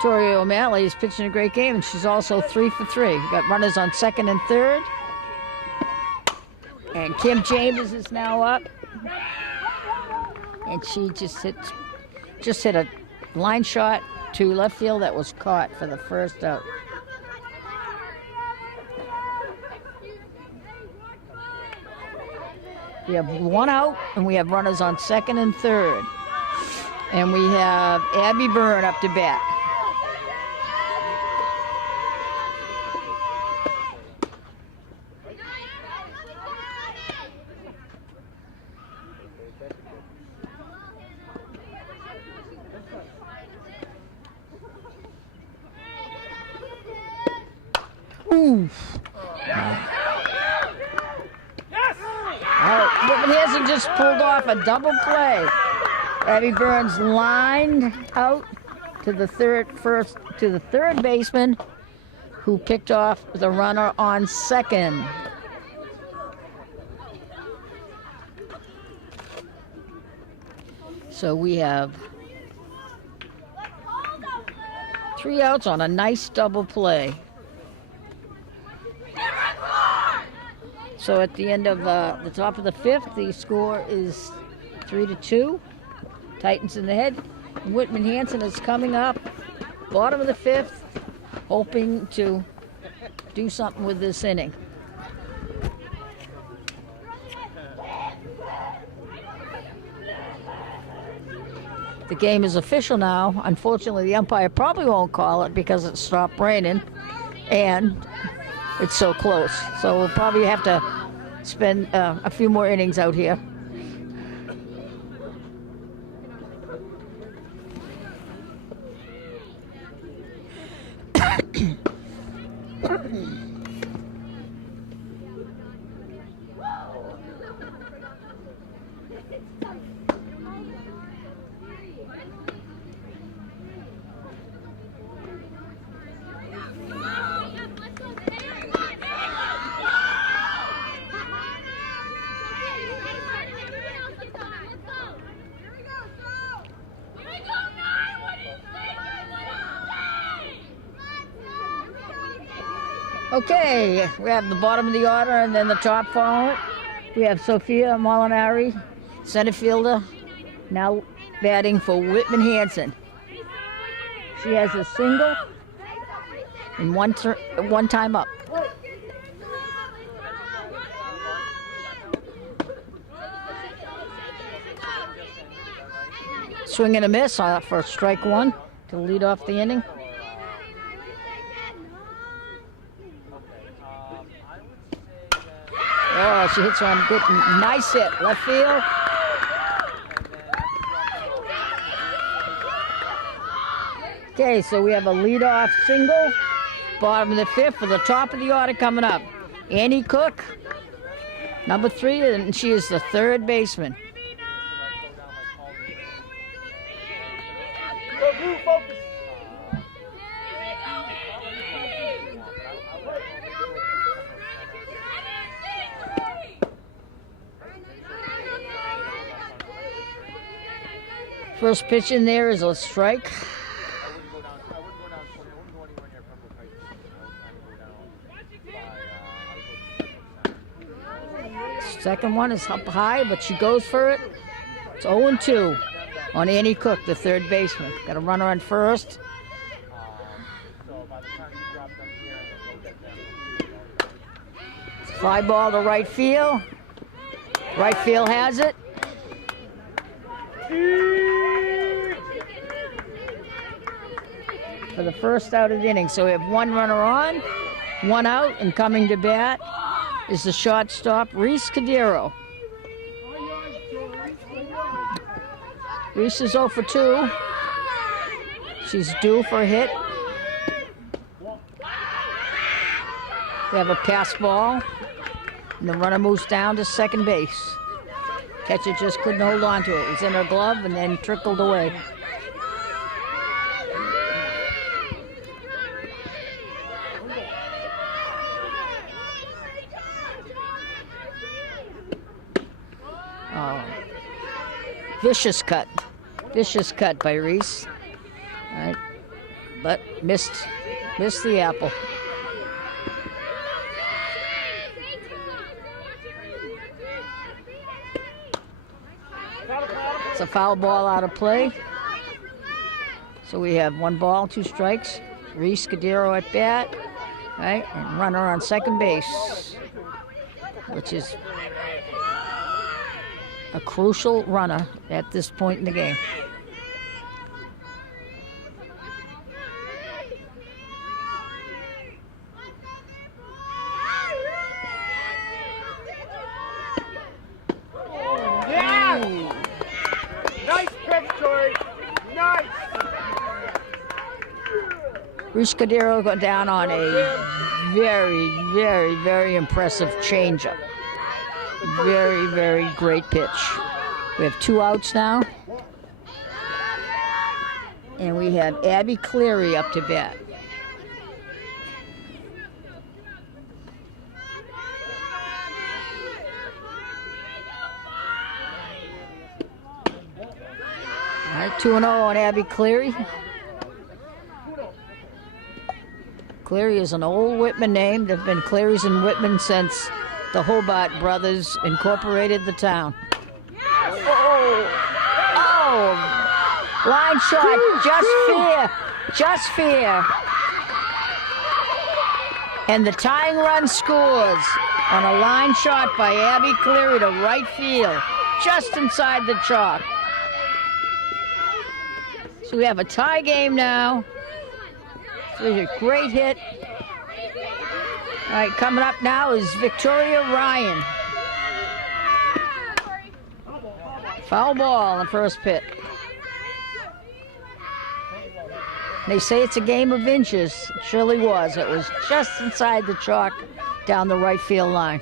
Tori O'Malley is pitching a great game, and she's also 3 for 3. Got runners on second and third. And Kim Chambers is now up. And she just hit a line shot to left field that was caught for the first out. We have one out, and we have runners on second and third. And we have Abby Byrne up to bat. Ooh. Whitman Hanson just pulled off a double play. Abby Burns lined out to the third baseman, who picked off the runner on second. So we have 3 outs on a nice double play. So at the end of the top of the 5th, the score is 3-2. Titans in the head. And Whitman Hanson is coming up, bottom of the 5th, hoping to do something with this inning. The game is official now. Unfortunately, the umpire probably won't call it because it stopped raining, and it's so close. So we'll probably have to spend a few more innings out here. Okay, we have the bottom of the order and then the top following. We have Sophia Molinari, center fielder, now batting for Whitman Hanson. She has a single and one time up. Swing and a miss for strike one to lead off the inning. Oh, she hits one good, nice hit, left field. Okay, so we have a leadoff single, bottom of the 5th for the top of the order coming up. Annie Cook, number 3, and she is the third baseman. First pitch in there is a strike. I wouldn't go down 20. I wouldn't go anywhere near Pembroke High School. I was trying to go down by, I would go to Second one is up high, but she goes for it. It's 0-2 on Annie Cook, the third baseman. Got a runner on first. So by the time you drop them here and then go get them. Fly ball to right field. Right field has it. For the first out of the inning. So we have one runner on, one out, and coming to bat is the shortstop, Reese Cadero. Reese is 0 for 2. She's due for a hit. We have a pass ball, and the runner moves down to second base. Catcher just couldn't hold on to it. It was in her glove and then trickled away. Oh. Vicious cut by Reese. All right, but missed the apple. It's a foul ball out of play. So we have 1 ball, 2 strikes. Reese Cadero at bat, right, and runner on second base, which is a crucial runner at this point in the game. Nice pitch, Tori. Nice. Reese Cadero got down on a very, very, very impressive changeup. Very, very great pitch. We have 2 outs now. And we have Abby Cleary up to bat. All right, 2-0 on Abby Cleary. Cleary is an old Whitman name. There have been Clearys in Whitman since the Hobart brothers incorporated the town. Oh! Line shot, just fair. And the tying run scores on a line shot by Abby Cleary to right field, just inside the chalk. So we have a tie game now. So there's a great hit. All right, coming up now is Victoria Ryan. Foul ball on the first pitch. They say it's a game of inches. It surely was. It was just inside the chalk down the right field line.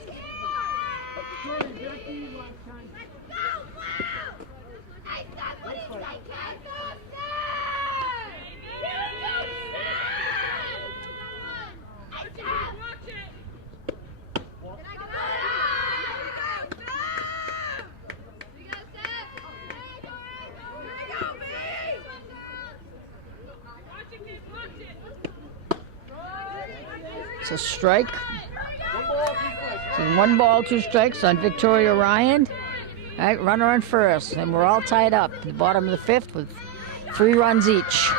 It's a strike. So 1 ball, 2 strikes on Victoria Ryan. All right, runner on first, and we're all tied up at the bottom of the 5th with 3 runs each.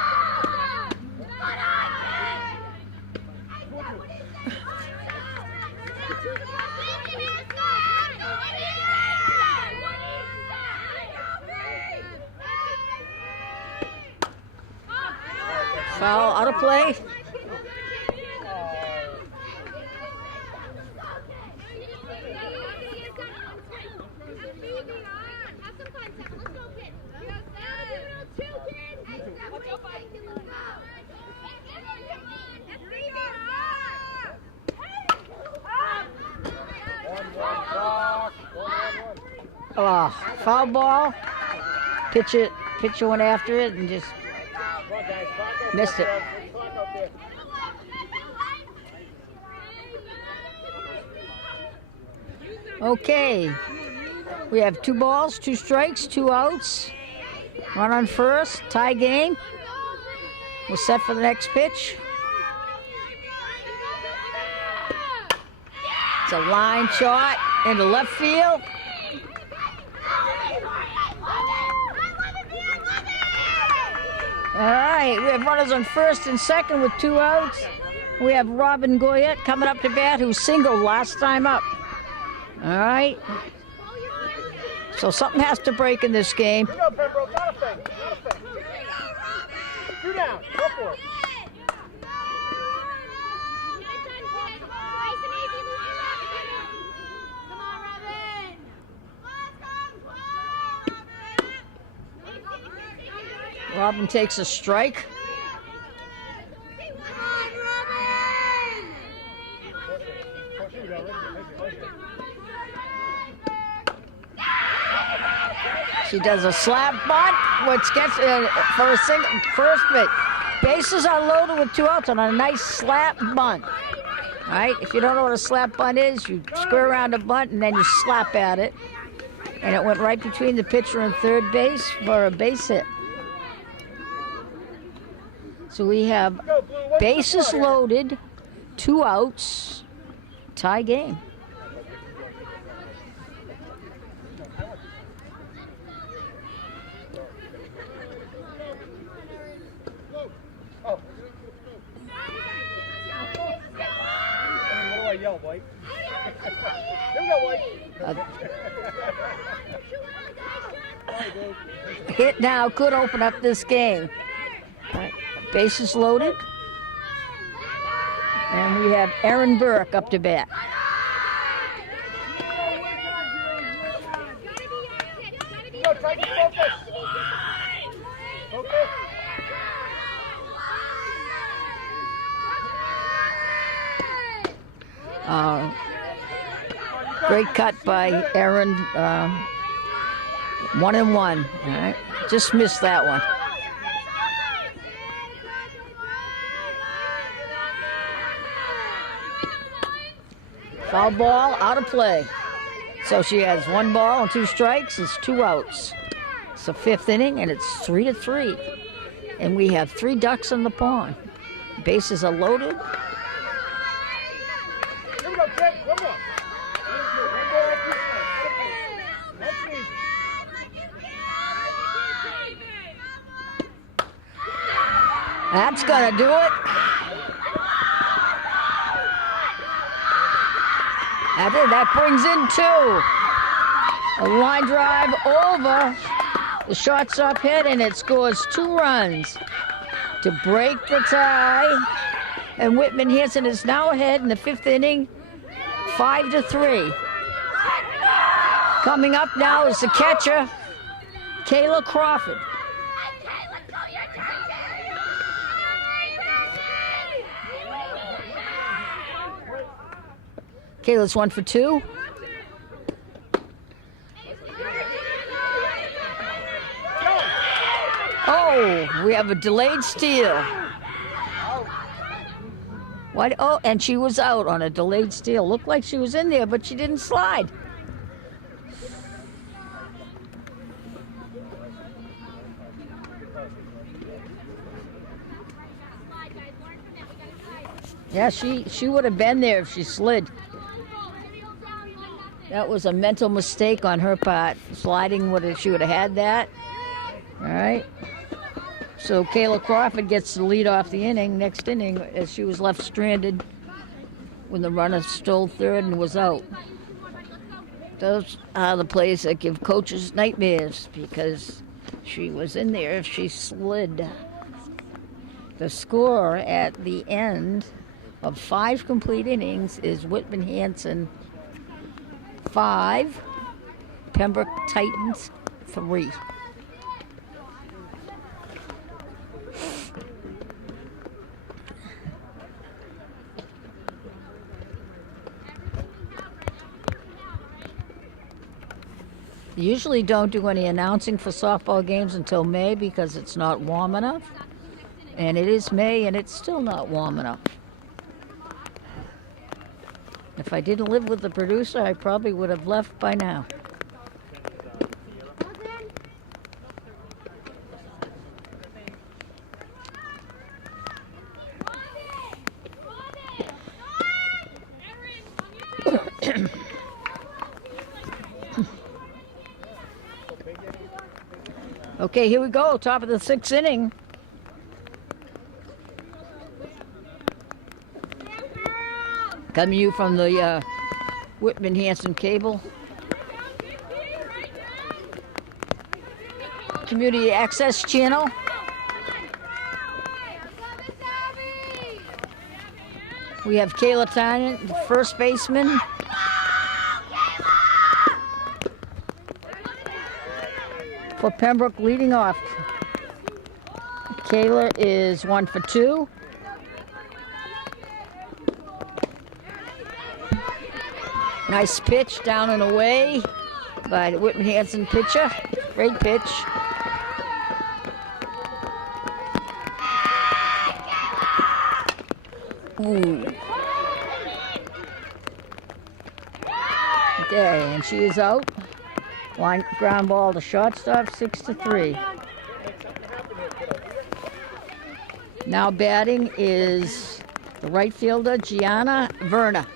Foul out of play. Oh, foul ball. Pitcher went after it and just missed it. Okay. We have 2 balls, 2 strikes, 2 outs. Run on first, tie game. We're set for the next pitch. It's a line shot into left field. All right, we have runners on first and second with 2 outs. We have Robin Goyette coming up to bat, who singled last time up. All right. So something has to break in this game. Here you go, Pembroke. Not a fake. Not a fake. 2 down. Go for it. Robin takes a strike. She does a slap bunt, which gets for a single first base. Bases are loaded with 2 outs on a nice slap bunt. All right, if you don't know what a slap bunt is, you square around a bunt and then you slap at it. And it went right between the pitcher and third base for a base hit. So we have bases loaded, 2 outs, tie game. What do I yell, White? Here we go, White. Hit now could open up this game. Right. Bases loaded. And we have Aaron Burke up to bat. Go, try to focus. Focus. Great cut by Aaron. 1-1. All right. Just missed that one. Foul ball, out of play. So she has 1 ball and 2 strikes. It's 2 outs. It's the 5th inning, and it's 3-3. And we have 3 ducks in the pond. Bases are loaded. Here we go, Kip. One more. That's easy. That's gonna do it. That brings in 2. A line drive over the shortstop hit, and it scores 2 runs to break the tie. And Whitman Hanson is now ahead in the 5th inning, 5-3. Coming up now is the catcher, Kayla Crawford. Kayla's 1 for 2. Oh, we have a delayed steal. What? Oh, and she was out on a delayed steal. Looked like she was in there, but she didn't slide. Yeah, she would have been there if she slid. That was a mental mistake on her part. Sliding she would have had that. All right. So Kayla Crawford gets the lead off the inning, next inning, as she was left stranded when the runner stole third and was out. Those are the plays that give coaches nightmares because she was in there if she slid. The score at the end of 5 complete innings is Whitman Hanson 5, Pembroke Titans 3. Usually don't do any announcing for softball games until May because it's not warm enough. And it is May and it's still not warm enough. If I didn't live with the producer, I probably would have left by now. Okay, here we go. Top of the 6th inning. Coming to you from the Whitman Hanson cable. Community Access Channel. We have Kayla Tynan, the first baseman. For Pembroke leading off. Kayla is 1 for 2. Nice pitch down and away by the Whitman Hanson pitcher. Great pitch. Ooh. Okay, and she is out. Line ground ball to shortstop, 6-3. Now batting is the right fielder, Gianna Verna.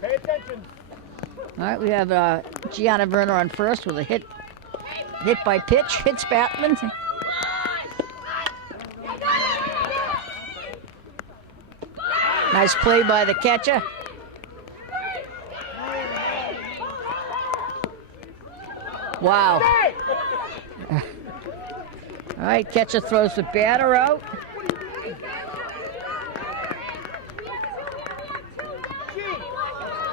Pay attention. All right, we have Gianna Verna on first with a hit by pitch, hits Batman. Nice play by the catcher. Wow. All right, catcher throws the batter out.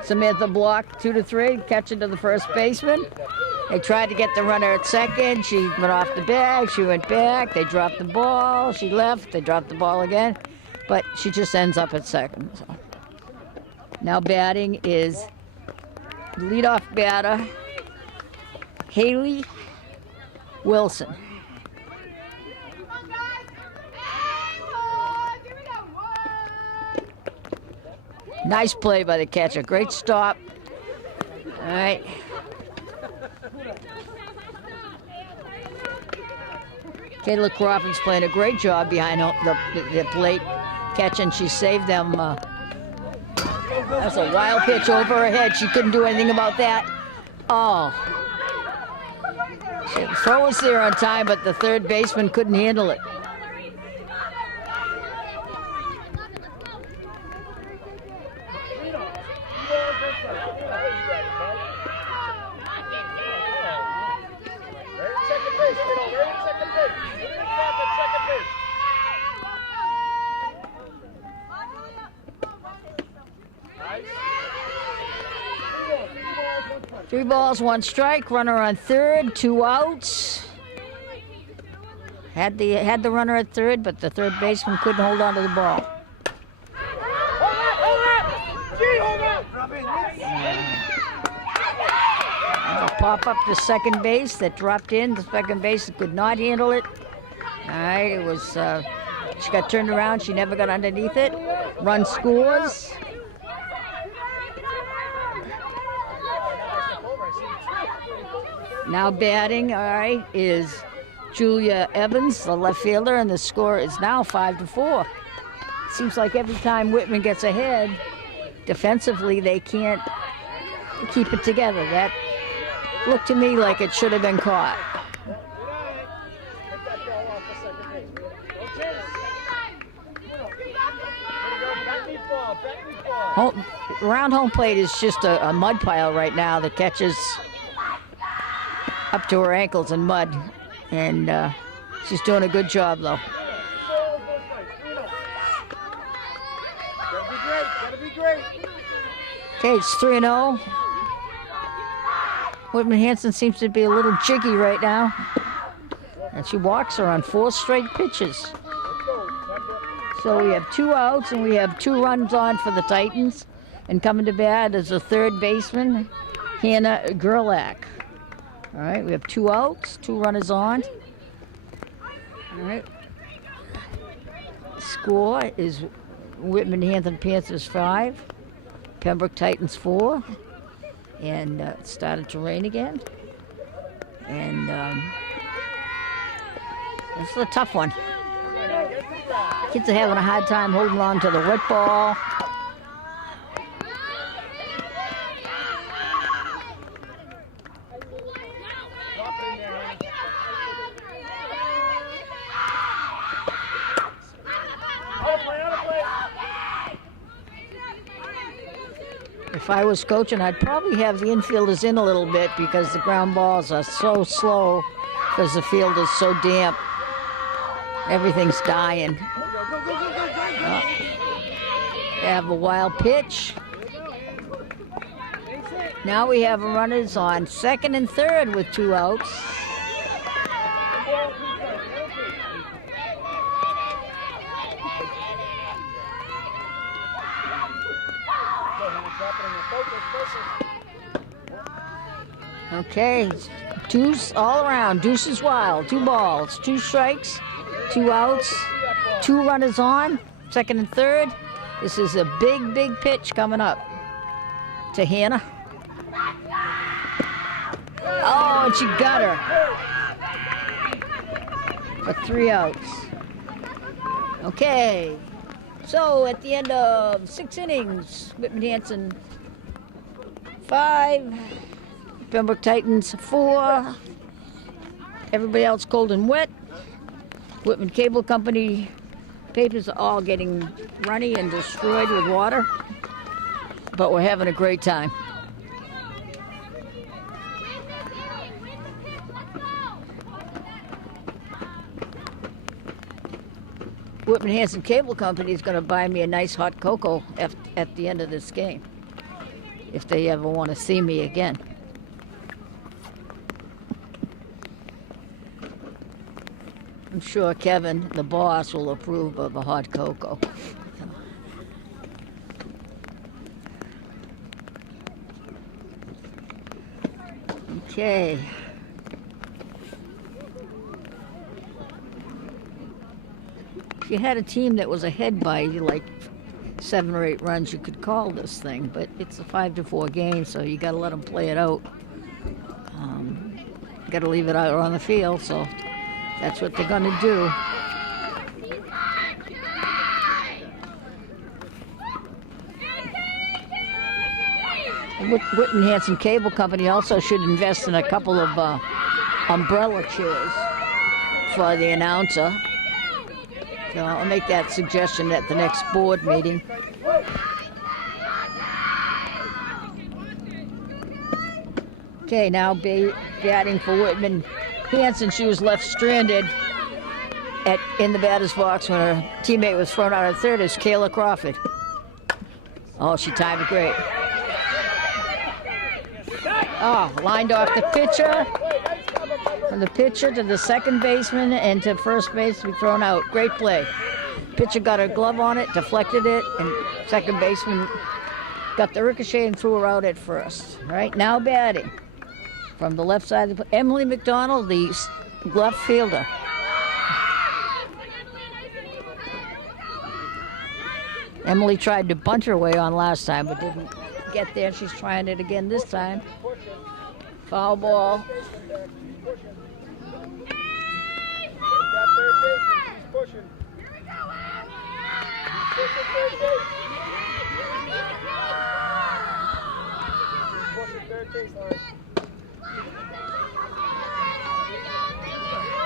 Samantha blocked 2-3, catcher to the first baseman. They tried to get the runner at second. She went off the bag. She went back. They dropped the ball. She left. They dropped the ball again. But she just ends up at second. So. Now batting is leadoff batter, Haley Wilson. Nice play by the catcher. Great stop. All right. Kayla Crawford's playing a great job behind the plate, catching. She saved them. That's a wild pitch over her head. She couldn't do anything about that. Oh. The throw was there on time, but the third baseman couldn't handle it. Three balls, one strike. Runner on third, 2 outs. Had the runner at third, but the third baseman couldn't hold on to the ball. A pop up to second base that dropped in. The second base could not handle it. All right, it was. She got turned around. She never got underneath it. Run scores. Now batting, all right, is Julia Evans, the left fielder, and the score is now 5-4. Seems like every time Whitman gets ahead, defensively they can't keep it together. That looked to me like it should have been caught. Around home plate is just a mud pile right now. The catches up to her ankles in mud, and she's doing a good job though. Okay, it's 3-0. Whitman Hanson seems to be a little jiggy right now, and she walks her on 4 straight pitches. So we have 2 outs and we have 2 runs on for the Titans, and coming to bat is the third baseman, Hannah Gerlach. All right, we have 2 outs, 2 runners on. All right. Score is Whitman Hanson Panthers 5, Pembroke Titans 4, and it started to rain again. And this is a tough one. Kids are having a hard time holding on to the wet ball. If I was coaching, I'd probably have the infielders in a little bit because the ground balls are so slow because the field is so damp. Everything's dying. They have a wild pitch. Now we have runners on second and third with 2 outs. Okay, 2s all around. Deuce is wild. 2 balls, 2 strikes, 2 outs, 2 runners on, second and third. This is a big, big pitch coming up to Hannah. Oh, and she got her for 3 outs. Okay, so at the end of 6 innings, Whitman Hanson 5, Pembroke Titans 4. Everybody else cold and wet. Whitman Cable Company papers are all getting runny and destroyed with water, but we're having a great time. Whitman Hanson Cable Company is going to buy me a nice hot cocoa at the end of this game, if they ever want to see me again. I'm sure Kevin, the boss, will approve of a hot cocoa. Okay. If you had a team that was ahead by like 7 or 8 runs, you could call this thing, but it's a 5-4 game, so you got to let them play it out. Got to leave it out on the field, so that's what they're going to do. Whitman Hanson Cable Company also should invest in a couple of umbrella chairs for the announcer. So I'll make that suggestion at the next board meeting. Okay, now batting for Whitman Hanson. She was left stranded in the batter's box when her teammate was thrown out at third. Is Kayla Crawford. Oh, she timed it great. Oh, lined off the pitcher. From the pitcher to the second baseman and to first base to be thrown out. Great play. Pitcher got her glove on it, deflected it, and second baseman got the ricochet and threw her out at first. Right now batting from the left side, Emily McDonald, the left fielder. Emily tried to bunt her way on last time, but didn't get there. She's trying it again this time. Foul ball.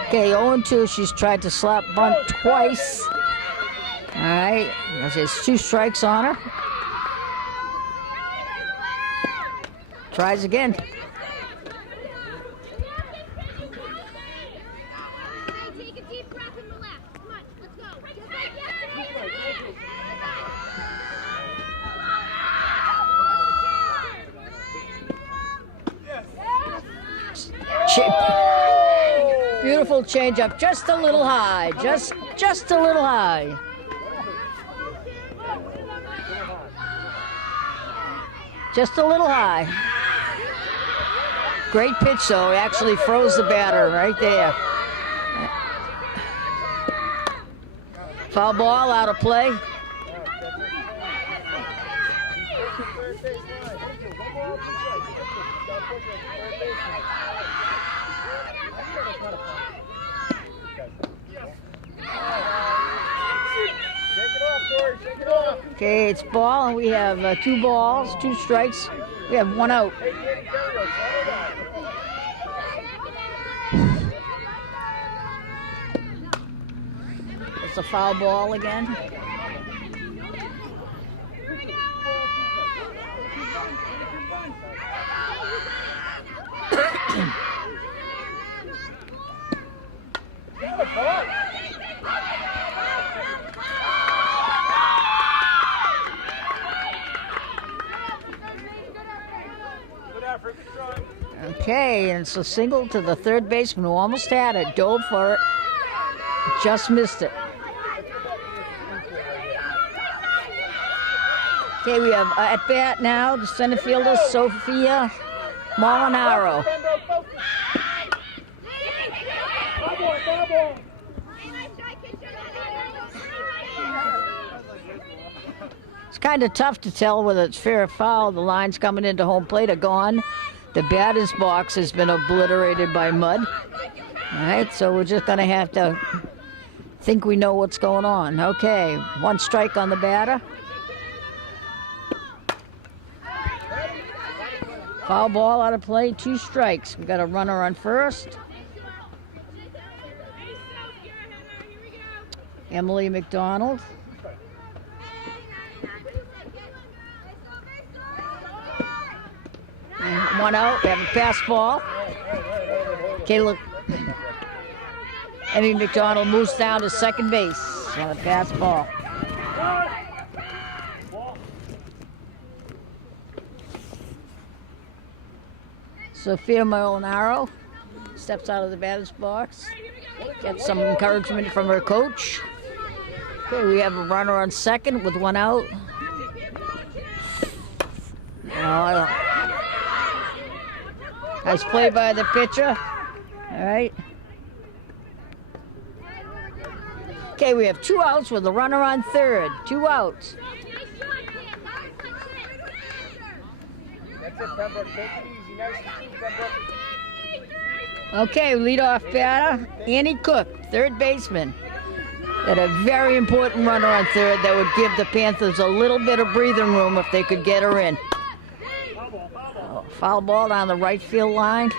Okay, 0-2. She's tried to slap bunt twice. All right, there's 2 strikes on her. Tries again. Take a deep breath and relax. Come on, let's go. Just like yesterday. Beautiful changeup, just a little high, just a little high. Just a little high. Great pitch, though. It actually froze the batter right there. Foul ball, out of play. Okay, it's ball, and we have 2 balls, 2 strikes. We have 1 out. It's a foul ball again. Okay, and it's a single to the third baseman who almost had it, dove for it, just missed it. Okay, we have at bat now the center fielder, Sophia Molinaro. It's kind of tough to tell whether it's fair or foul. The lines coming into home plate are gone. The batter's box has been obliterated by mud. All right, so we're just going to have to think we know what's going on. Okay, 1 strike on the batter. Foul ball out of play, 2 strikes. We got a runner on first. Emily McDonald. And 1 out. We have a pass ball. Okay, look. Emily McDonald moves down to second base on a pass ball. Sophia Molinaro steps out of the batter's box, gets some encouragement from her coach. Okay, we have a runner on second with 1 out. Nice play by the pitcher. All right. Okay, we have 2 outs with a runner on third. 2 outs. That's it, Pembroke. Take it easy. Nice to see you, Pembroke. Okay, leadoff batter, Annie Cook, third baseman. Had a very important runner on third that would give the Panthers a little bit of breathing room if they could get her in. Foul ball down the right field line.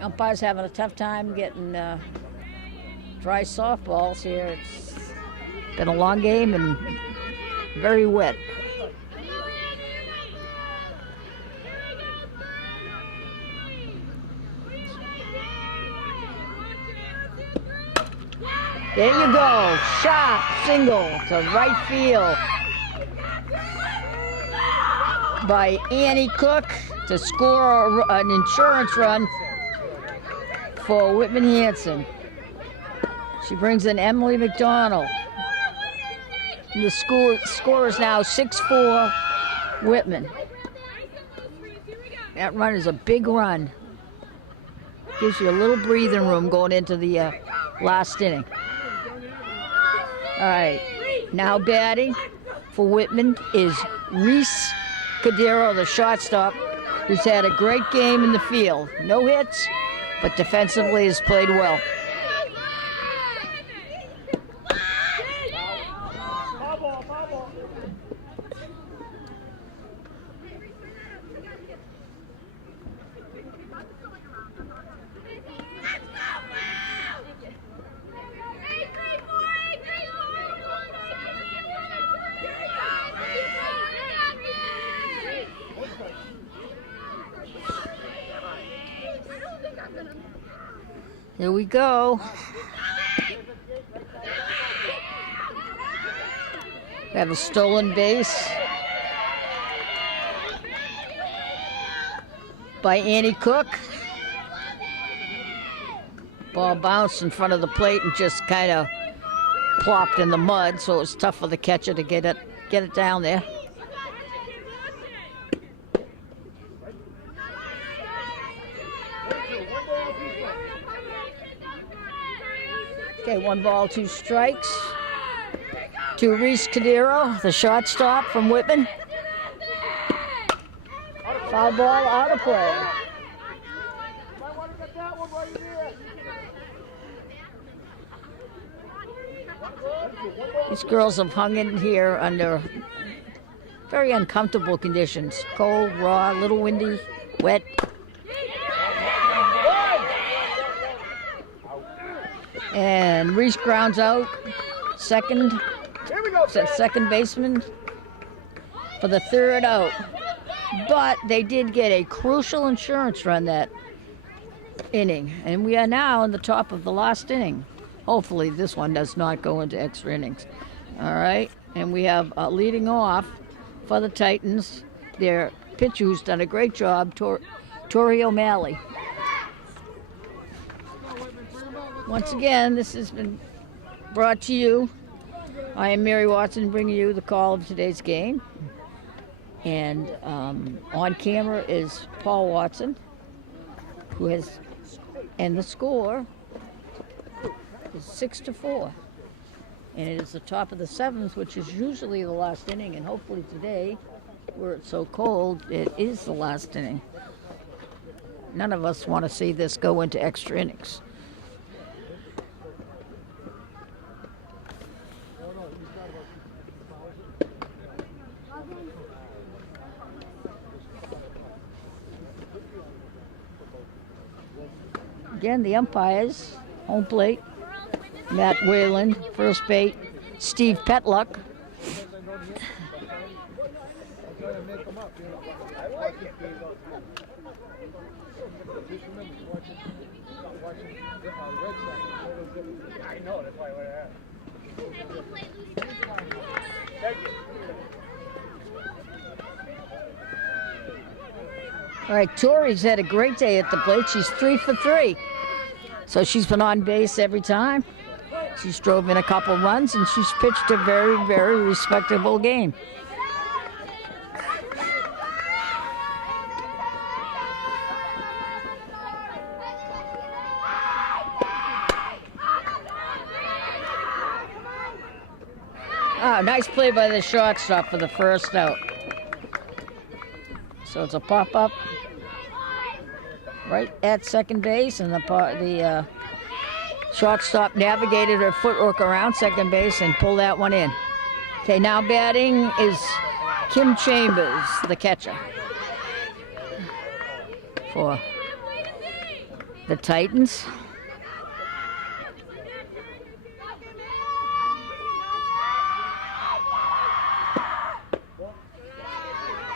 Umpire's having a tough time getting dry softballs here. It's been a long game and very wet. There you go, sharp single to right field by Annie Cook to score an insurance run for Whitman Hanson. She brings in Emily McDonald. And the score is now 6-4 Whitman. That run is a big run. Gives you a little breathing room going into the last inning. All right, now batting for Whitman is Reese Cadero, the shortstop, who's had a great game in the field. No hits, but defensively has played well. Here we go. We have a stolen base by Annie Cook. Ball bounced in front of the plate and just kind of plopped in the mud, so it was tough for the catcher to get it down there. Okay, 1 ball, 2 strikes to Reese Cadero, the shortstop from Whitman. Foul ball out of play. These girls have hung in here under very uncomfortable conditions. Cold, raw, a little windy, wet. And Reese grounds out, second baseman for the third out. But they did get a crucial insurance run that inning. And we are now in the top of the last inning. Hopefully this one does not go into extra innings. All right, and we have leading off for the Titans, their pitcher who's done a great job, Tori O'Malley. Once again, this has been brought to you. I am Mary Watson, bringing you the call of today's game. And on camera is Paul Watson, who has, and the score is 6-4. And it is the top of the seventh, which is usually the last inning. And hopefully today, where it's so cold, it is the last inning. None of us want to see this go into extra innings. Again, the umpires, home plate, Matt Whalen, first base, Steve Petluck. I know, that's why I Thank you. All right, Tori's had a great day at the plate. She's 3 for 3. So she's been on base every time. She's drove in a couple runs, and she's pitched a very, very respectable game. Oh, nice play by the shortstop for the first out. So it's a pop-up right at second base, and the shortstop navigated her footwork around second base and pulled that one in. Okay, now batting is Kim Chambers, the catcher for the Titans.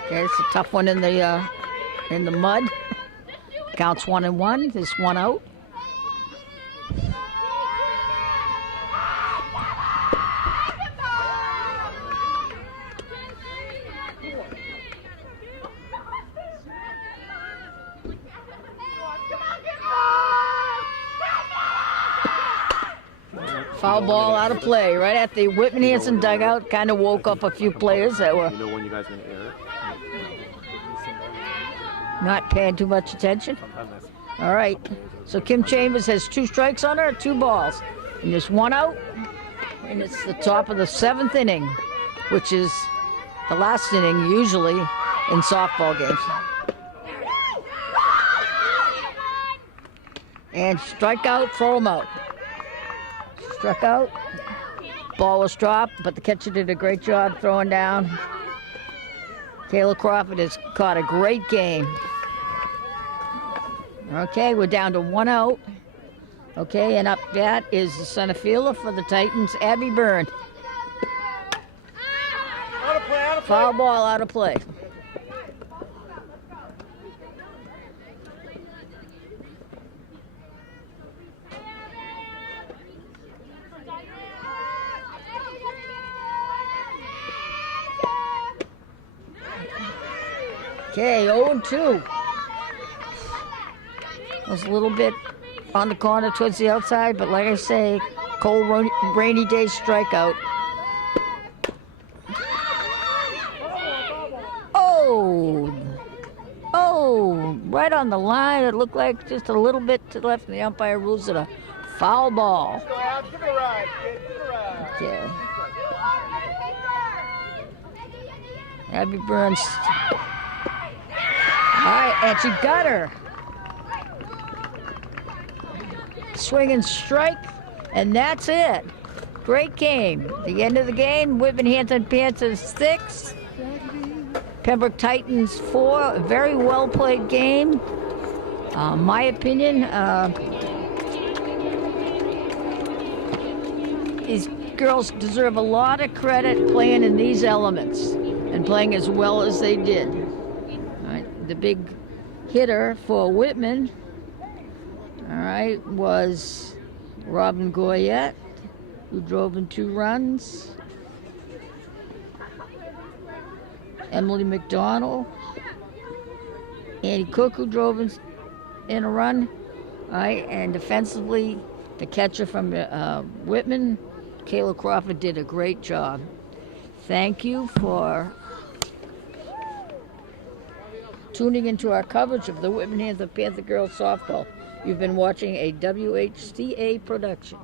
Okay, it's a tough one in the mud. Counts 1-1. There's one out. Foul ball out of play, right at the Whitman Hanson dugout. Kind of woke up a few players that were You know when you guys gonna air it? not paying too much attention. Sometimes that's All right. So Kim Chambers has 2 strikes on her, 2 balls. And there's one out. And it's the top of the 7th inning, which is the last inning usually in softball games. And strike out, throw him out. Struck out. Ball was dropped, but the catcher did a great job throwing down. Kayla Crawford has caught a great game. Okay, we're down to 1 out. Okay, and up bat is the center fielder for the Titans, Abby Byrne. Out of play, out of play. Foul ball out of play. Okay, 0-2. Was a little bit on the corner towards the outside, but like I say, cold, rainy day strikeout. Oh, right on the line. It looked like just a little bit to the left, and the umpire rules it a foul ball. Go out, give it a ride, kid, give it a ride. Okay. Abby Burns. All right, and she got her. Swing and strike, and that's it. Great game. The end of the game, Whitman Hanson Panthers 6, Pembroke Titans 4. A very well played game. My opinion, these girls deserve a lot of credit playing in these elements and playing as well as they did. All right, the big hitter for Whitman, all right, was Robin Goyette, who drove in 2 runs. Emily McDonald, Annie Cook, who drove in a run. All right, and defensively, the catcher from Whitman, Kayla Crawford, did a great job. Thank you for tuning into our coverage of the Whitman Hanson Panther Girls Softball. You've been watching a WHCA production.